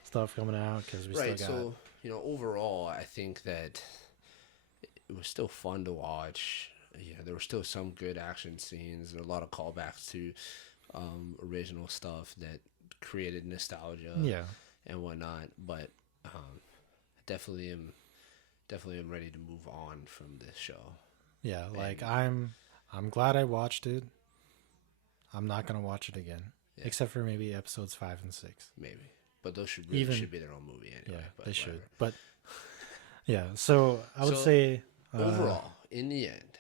stuff coming out, because we still got. So, overall, I think that it was still fun to watch. There were still some good action scenes. There were a lot of callbacks to original stuff that created nostalgia. And whatnot. But definitely am ready to move on from this show. Yeah, like, I'm glad I watched it. I'm not gonna watch it again, except for maybe episodes 5 and 6. Maybe, but those should be their own movie anyway. Yeah, they should. But yeah, so I would say overall, in the end,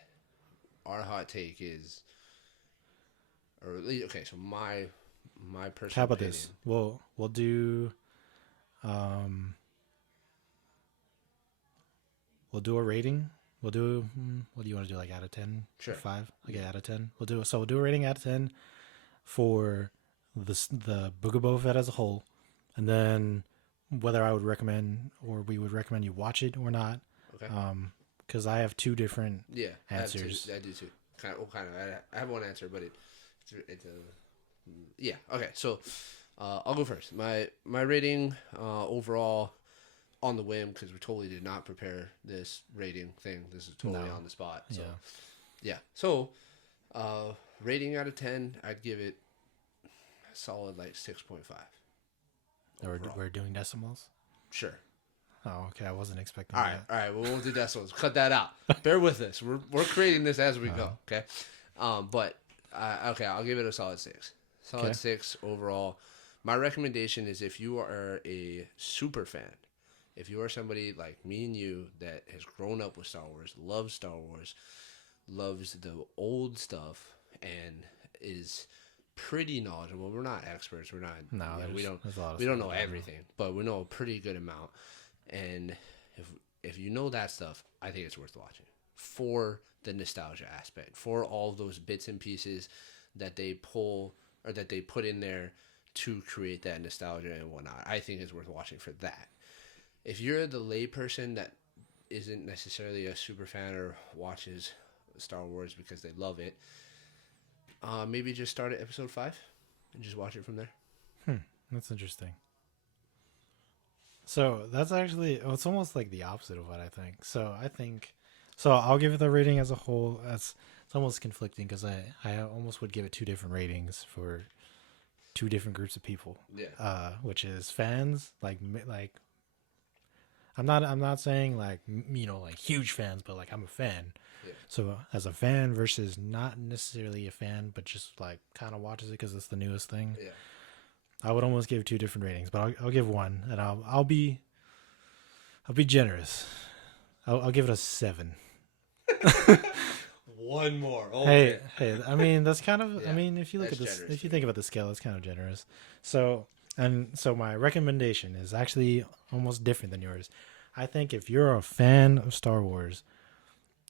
our hot take is, or at least, okay. So my personal. How about opinion, this? We'll do. We'll do a rating. We'll do, what do you want to do, like, out of 10? Sure. 5? Okay, out of 10. We'll do a rating out of 10 for the Book of Boba Fett as a whole, and then whether I would recommend, or we would recommend you watch it or not. Okay. Because I have two different answers. I do too. Kind of. I have one answer, but it's yeah. Okay, so I'll go first. My rating overall, on the whim, because we totally did not prepare this rating thing. This is totally on the spot. So yeah. So rating out of 10, I'd give it a solid, like, 6.5. We're doing decimals? Sure. Oh, okay. I wasn't expecting all that. All right. Well, we'll do decimals. Cut that out. Bear with us. We're creating this as we go. Okay. But okay, I'll give it a solid 6. Solid 6 overall. My recommendation is, if you are a super fan, if you are somebody like me and you that has grown up with Star Wars, loves the old stuff, and is pretty knowledgeable. We're not experts. We're not. No, there's a lot of we don't stuff know I don't everything, but we know a pretty good amount. And if you know that stuff, I think it's worth watching for the nostalgia aspect, for all those bits and pieces that they pull or that they put in there to create that nostalgia and whatnot. I think it's worth watching for that. If you're the layperson that isn't necessarily a super fan or watches Star Wars because they love it, maybe just start at episode 5 and just watch it from there. That's interesting. So that's actually, it's almost like the opposite of what I think. So I'll give it the rating as a whole. It's almost conflicting because I almost would give it 2 different ratings for 2 different groups of people. Yeah. Which is fans, like I'm not saying like, like huge fans, but like I'm a fan. Yeah. So as a fan versus not necessarily a fan, but just like kind of watches it because it's the newest thing. Yeah. I would almost give 2 different ratings, but I'll give one, and I'll be generous. I'll give it a 7. One more. Okay. Hey. I mean, that's kind of. Yeah, I mean, if you look at this, generous, if you think about the scale, it's kind of generous. So my recommendation is actually almost different than yours. I think if you're a fan of Star Wars,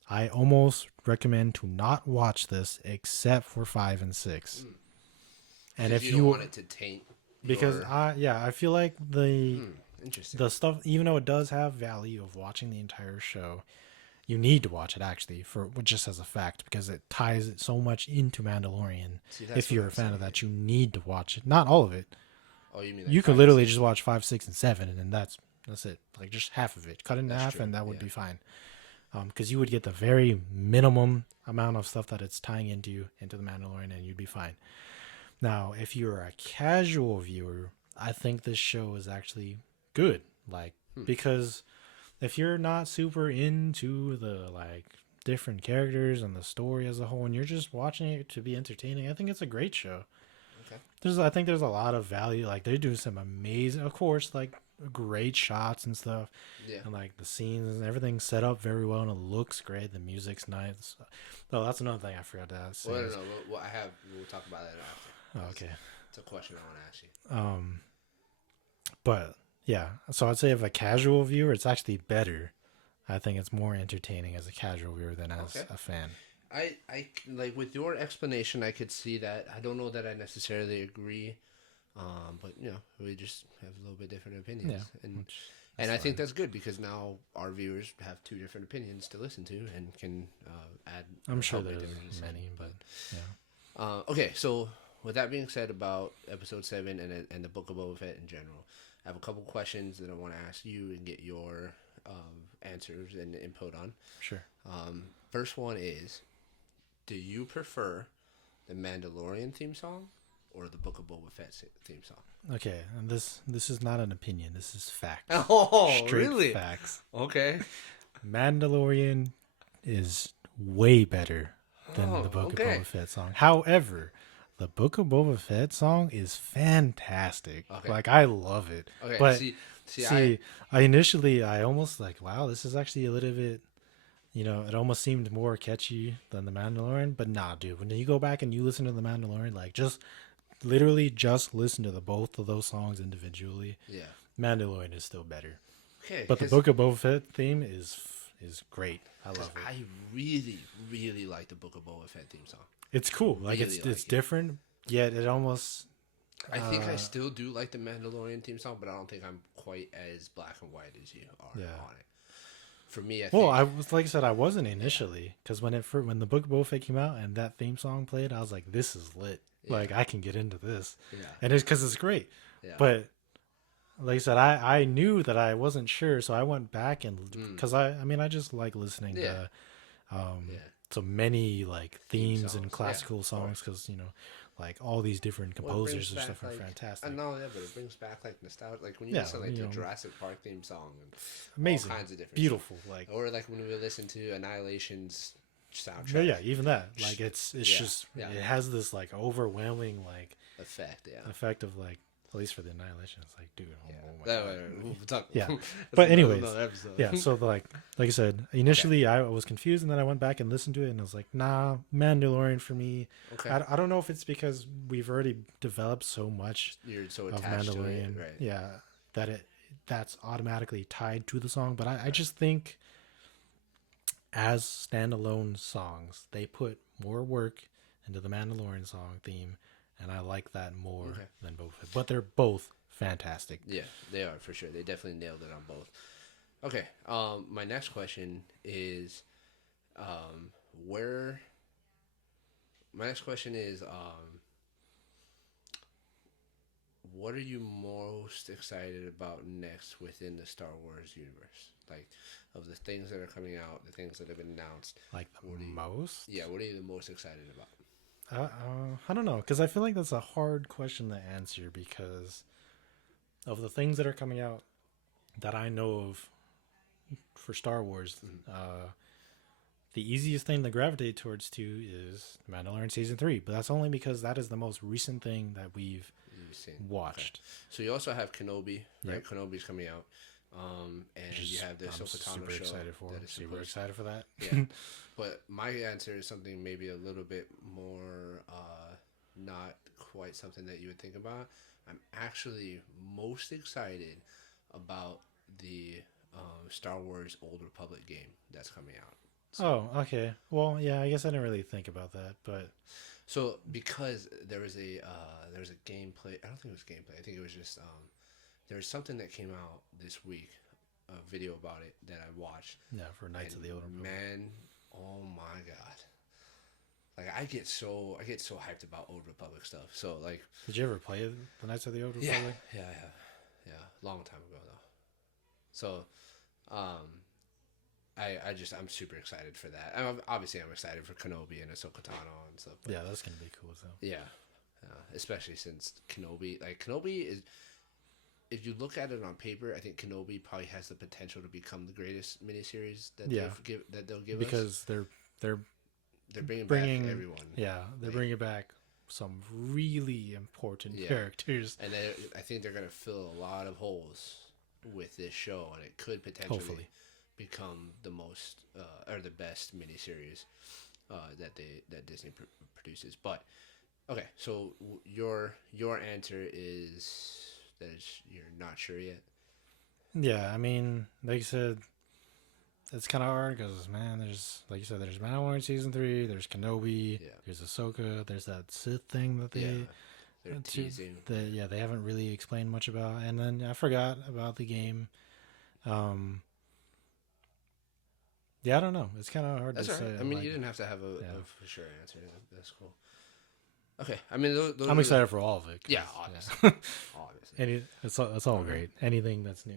I almost recommend to not watch this except for 5 and 6. And if you don't want it to taint, because I feel like the stuff, even though it does have value of watching the entire show, you need to watch it actually for just as a fact because it ties it so much into Mandalorian. If you're a fan of that, you need to watch it. Not all of it. Oh, you mean you could literally just watch 5, 6, and 7, and then that's it. Like just half of it, cut it in half, true. and that would be fine. Because you would get the very minimum amount of stuff that it's tying into the Mandalorian, and you'd be fine. Now, if you're a casual viewer, I think this show is actually good. Like because if you're not super into the like different characters and the story as a whole, and you're just watching it to be entertaining, I think it's a great show. Okay. I think there's a lot of value. Like they do some amazing, of course, like great shots and stuff. Yeah. And like the scenes and everything's set up very well, and it looks great. The music's nice. Oh, that's another thing I forgot to ask. Well, no. We'll talk about that after. Oh, okay. It's a question I want to ask you. But yeah, so I'd say if a casual viewer, it's actually better. I think it's more entertaining as a casual viewer than as a fan. I like with your explanation, I could see that. I don't know that I necessarily agree, but we just have a little bit different opinions, and I think that's good because now our viewers have 2 different opinions to listen to and can add. I'm sure there's many, but yeah. Okay, so with that being said about episode 7 and the Book of Boba Fett in general, I have a couple questions that I want to ask you and get your answers and input on. Sure. First one is, do you prefer the Mandalorian theme song or the Book of Boba Fett theme song? Okay, and this is not an opinion. This is facts. Oh, straight really? Facts. Okay. Mandalorian is way better than the Book of Boba Fett song. However, the Book of Boba Fett song is fantastic. Okay. Like I love it. Okay. But see, I initially almost like, wow, this is actually a little bit, it almost seemed more catchy than the Mandalorian. But nah, dude, when you go back and you listen to the Mandalorian, like just literally just listen to both of those songs individually. Yeah. Mandalorian is still better. Okay. But the Book of Boba Fett theme is great. I love it. I really, really like the Book of Boba Fett theme song. It's cool. Like really it's different, yet it almost. I think I still do like the Mandalorian theme song, but I don't think I'm quite as black and white as you are on it. For me, I was like I said, I wasn't initially because when the Book of Boba Fett came out and that theme song played, I was like, "This is lit. Yeah. Like I can get into this." Yeah. And it's because it's great. Yeah. But like I said, I knew that I wasn't sure, so I went back and because I just like listening to so many like themes and classical songs because like all these different composers and stuff are fantastic. I know, but it brings back like nostalgia. Like when you listen like the Jurassic Park theme song, and amazing, all kinds of different, beautiful, stuff. Like or like when we listen to Annihilation's soundtrack. Yeah, even that. Like it's just it has this like overwhelming like effect of like At least for the Annihilation, it's like, dude, Yeah. oh my That, god. we'll talk. Yeah. That's But another anyways, episode. yeah. So like I said, initially I was confused, and then I went back and listened to it, and I was like, nah, Mandalorian for me. Okay. I don't know if it's because we've already developed so much You're so of attached to it, Mandalorian, right? yeah, that's automatically tied to the song. But I just think as standalone songs, they put more work into the Mandalorian song theme, and I like that more Okay. than Boba Fett. But they're both fantastic. Yeah, they are for sure. They definitely nailed it on both. Okay. My next question is, where. My next question is, what are you most excited about next within the Star Wars universe? Like, of the things that are coming out, the things that have been announced. Like the What do you- most? Yeah, what are you the most excited about? I don't know, because I feel like that's a hard question to answer because of the things that are coming out that I know of for Star Wars. The easiest thing to gravitate towards to is Mandalorian season 3, but that's only because that is the most recent thing that we've You've seen. watched. Okay. So you also have Kenobi, right? Yep. Kenobi's coming out, and you have the I'm Ahsoka Tano super show. excited for. That is Super supposed. excited for that. Yeah, but my answer is something maybe a little bit more, not quite something that you would think about. I'm actually most excited about the Star Wars Old Republic game that's coming out. Oh, okay. Well, yeah, I guess I didn't really think about that, but So because there was a gameplay, I don't think it was gameplay. I think it was just there was something that came out this week, a video about it that I watched. yeah, for Knights of the Old Republic. Man, oh my god! Like I get so hyped about Old Republic stuff. So like, Did you ever play the Knights of the Old yeah, Republic? yeah, long time ago though. So, I'm super excited for that. Obviously, I'm excited for Kenobi and Ahsoka Tano and stuff. But Yeah, that's gonna be cool though. yeah, especially since Kenobi is. If you look at it on paper, I think Kenobi probably has the potential to become the greatest miniseries that they'll give us. Because they're They're bringing back everyone. Yeah, they're bringing back some really important characters. And I think they're going to fill a lot of holes with this show, and it could potentially Hopefully become the most or the best miniseries that Disney produces. But okay, so your answer is that you're not sure yet. Yeah, I mean, like you said, it's kind of hard because, man, there's, like you said, there's Mandalorian season 3, there's Kenobi, there's Ahsoka, there's that Sith thing that they're teasing. They haven't really explained much about. And then I forgot about the game. Yeah, I don't know. It's kind of hard That's to all right. say. I mean, like, you didn't have to have a for sure answer. That's cool. Okay, I mean, those I'm excited for all of it. Yeah, obviously. Obviously. It's all great. Anything that's new,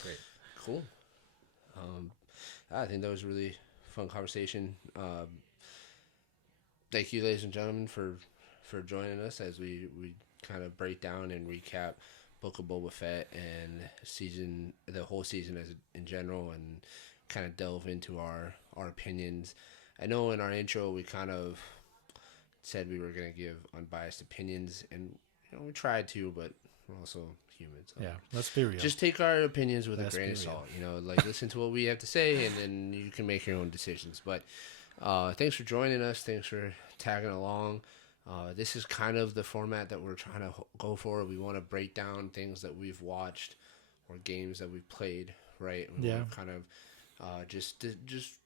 great. Cool. I think that was a really fun conversation. Thank you, ladies and gentlemen, for joining us as we kind of break down and recap Book of Boba Fett and the whole season in general, and kind of delve into our opinions. I know in our intro we kind of said we were going to give unbiased opinions, and we tried to, but we're also humans. So yeah, let's be real. Just take our opinions with a grain of salt. Listen to what we have to say, and then you can make your own decisions. But thanks for joining us. Thanks for tagging along. This is kind of the format that we're trying to go for. We want to break down things that we've watched or games that we've played, right? We want to kind of just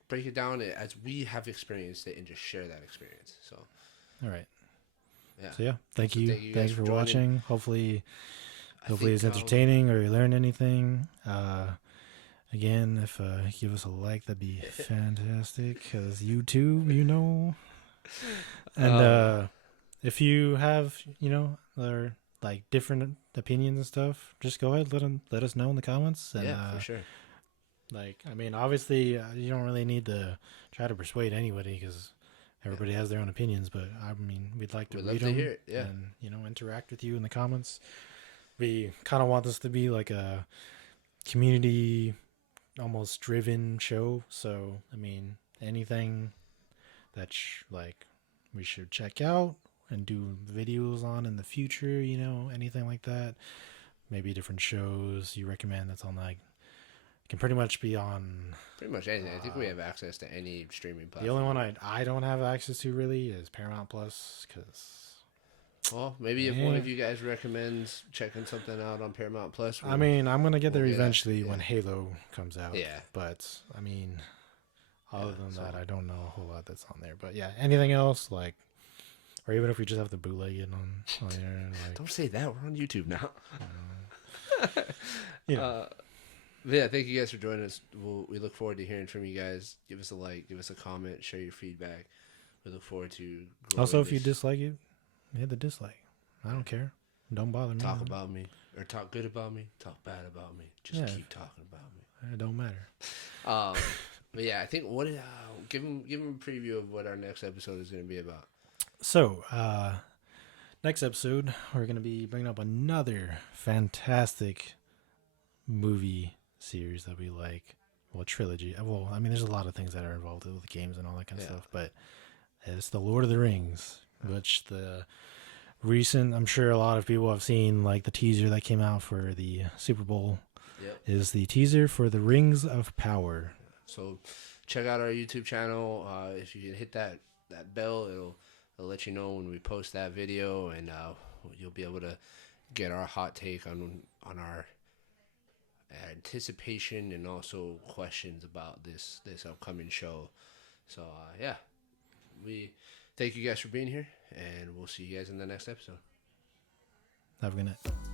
break it down as we have experienced it and just share that experience. So, all right. Yeah. So thank you. Thanks for watching. Hopefully it's entertaining or you learned anything. Again, if give us a like, that'd be fantastic. Because YouTube, and if you have other like different opinions and stuff, just go ahead, let us know in the comments. And, for sure. Like, I mean, obviously, you don't really need to try to persuade anybody because everybody has their own opinions. But I mean, we'd like to read them hear it, and interact with you in the comments. We kind of want this to be like a community, almost driven show. So, I mean, anything that like we should check out, and do videos on in the future, you know, anything like that. Maybe different shows you recommend that's on like can pretty much be on Pretty much anything. I think we have access to any streaming platform. the only one I don't have access to really is Paramount Plus because well, maybe if one of you guys recommends checking something out on Paramount Plus. I mean, I'm gonna get there we'll eventually when Halo comes out. Yeah. But I mean, other than that, I don't know a whole lot that's on there. But yeah, anything else like, or even if we just have to bootleg it on there. Like, don't say that. We're on YouTube now. Yeah. Yeah, thank you guys for joining us. We look forward to hearing from you guys. Give us a like, give us a comment, share your feedback. We look forward to also, if you dislike it, hit the dislike. I don't care. Don't bother me. Talk about me or talk good about me. Talk bad about me. Just keep talking about me. It don't matter. But yeah, I think give them a preview of what our next episode is going to be about. So, next episode we're going to be bringing up another fantastic movie series that we like. Well, trilogy. Well, I mean, there's a lot of things that are involved with games and all that kind of stuff, but it's the Lord of the Rings, which the recent, I'm sure a lot of people have seen, like the teaser that came out for the Super Bowl is the teaser for the Rings of Power. So check out our YouTube channel. If you can hit that bell, it'll let you know when we post that video, and you'll be able to get our hot take on our anticipation and also questions about this upcoming show. So yeah, we thank you guys for being here, and we'll see you guys in the next episode. Have a good night.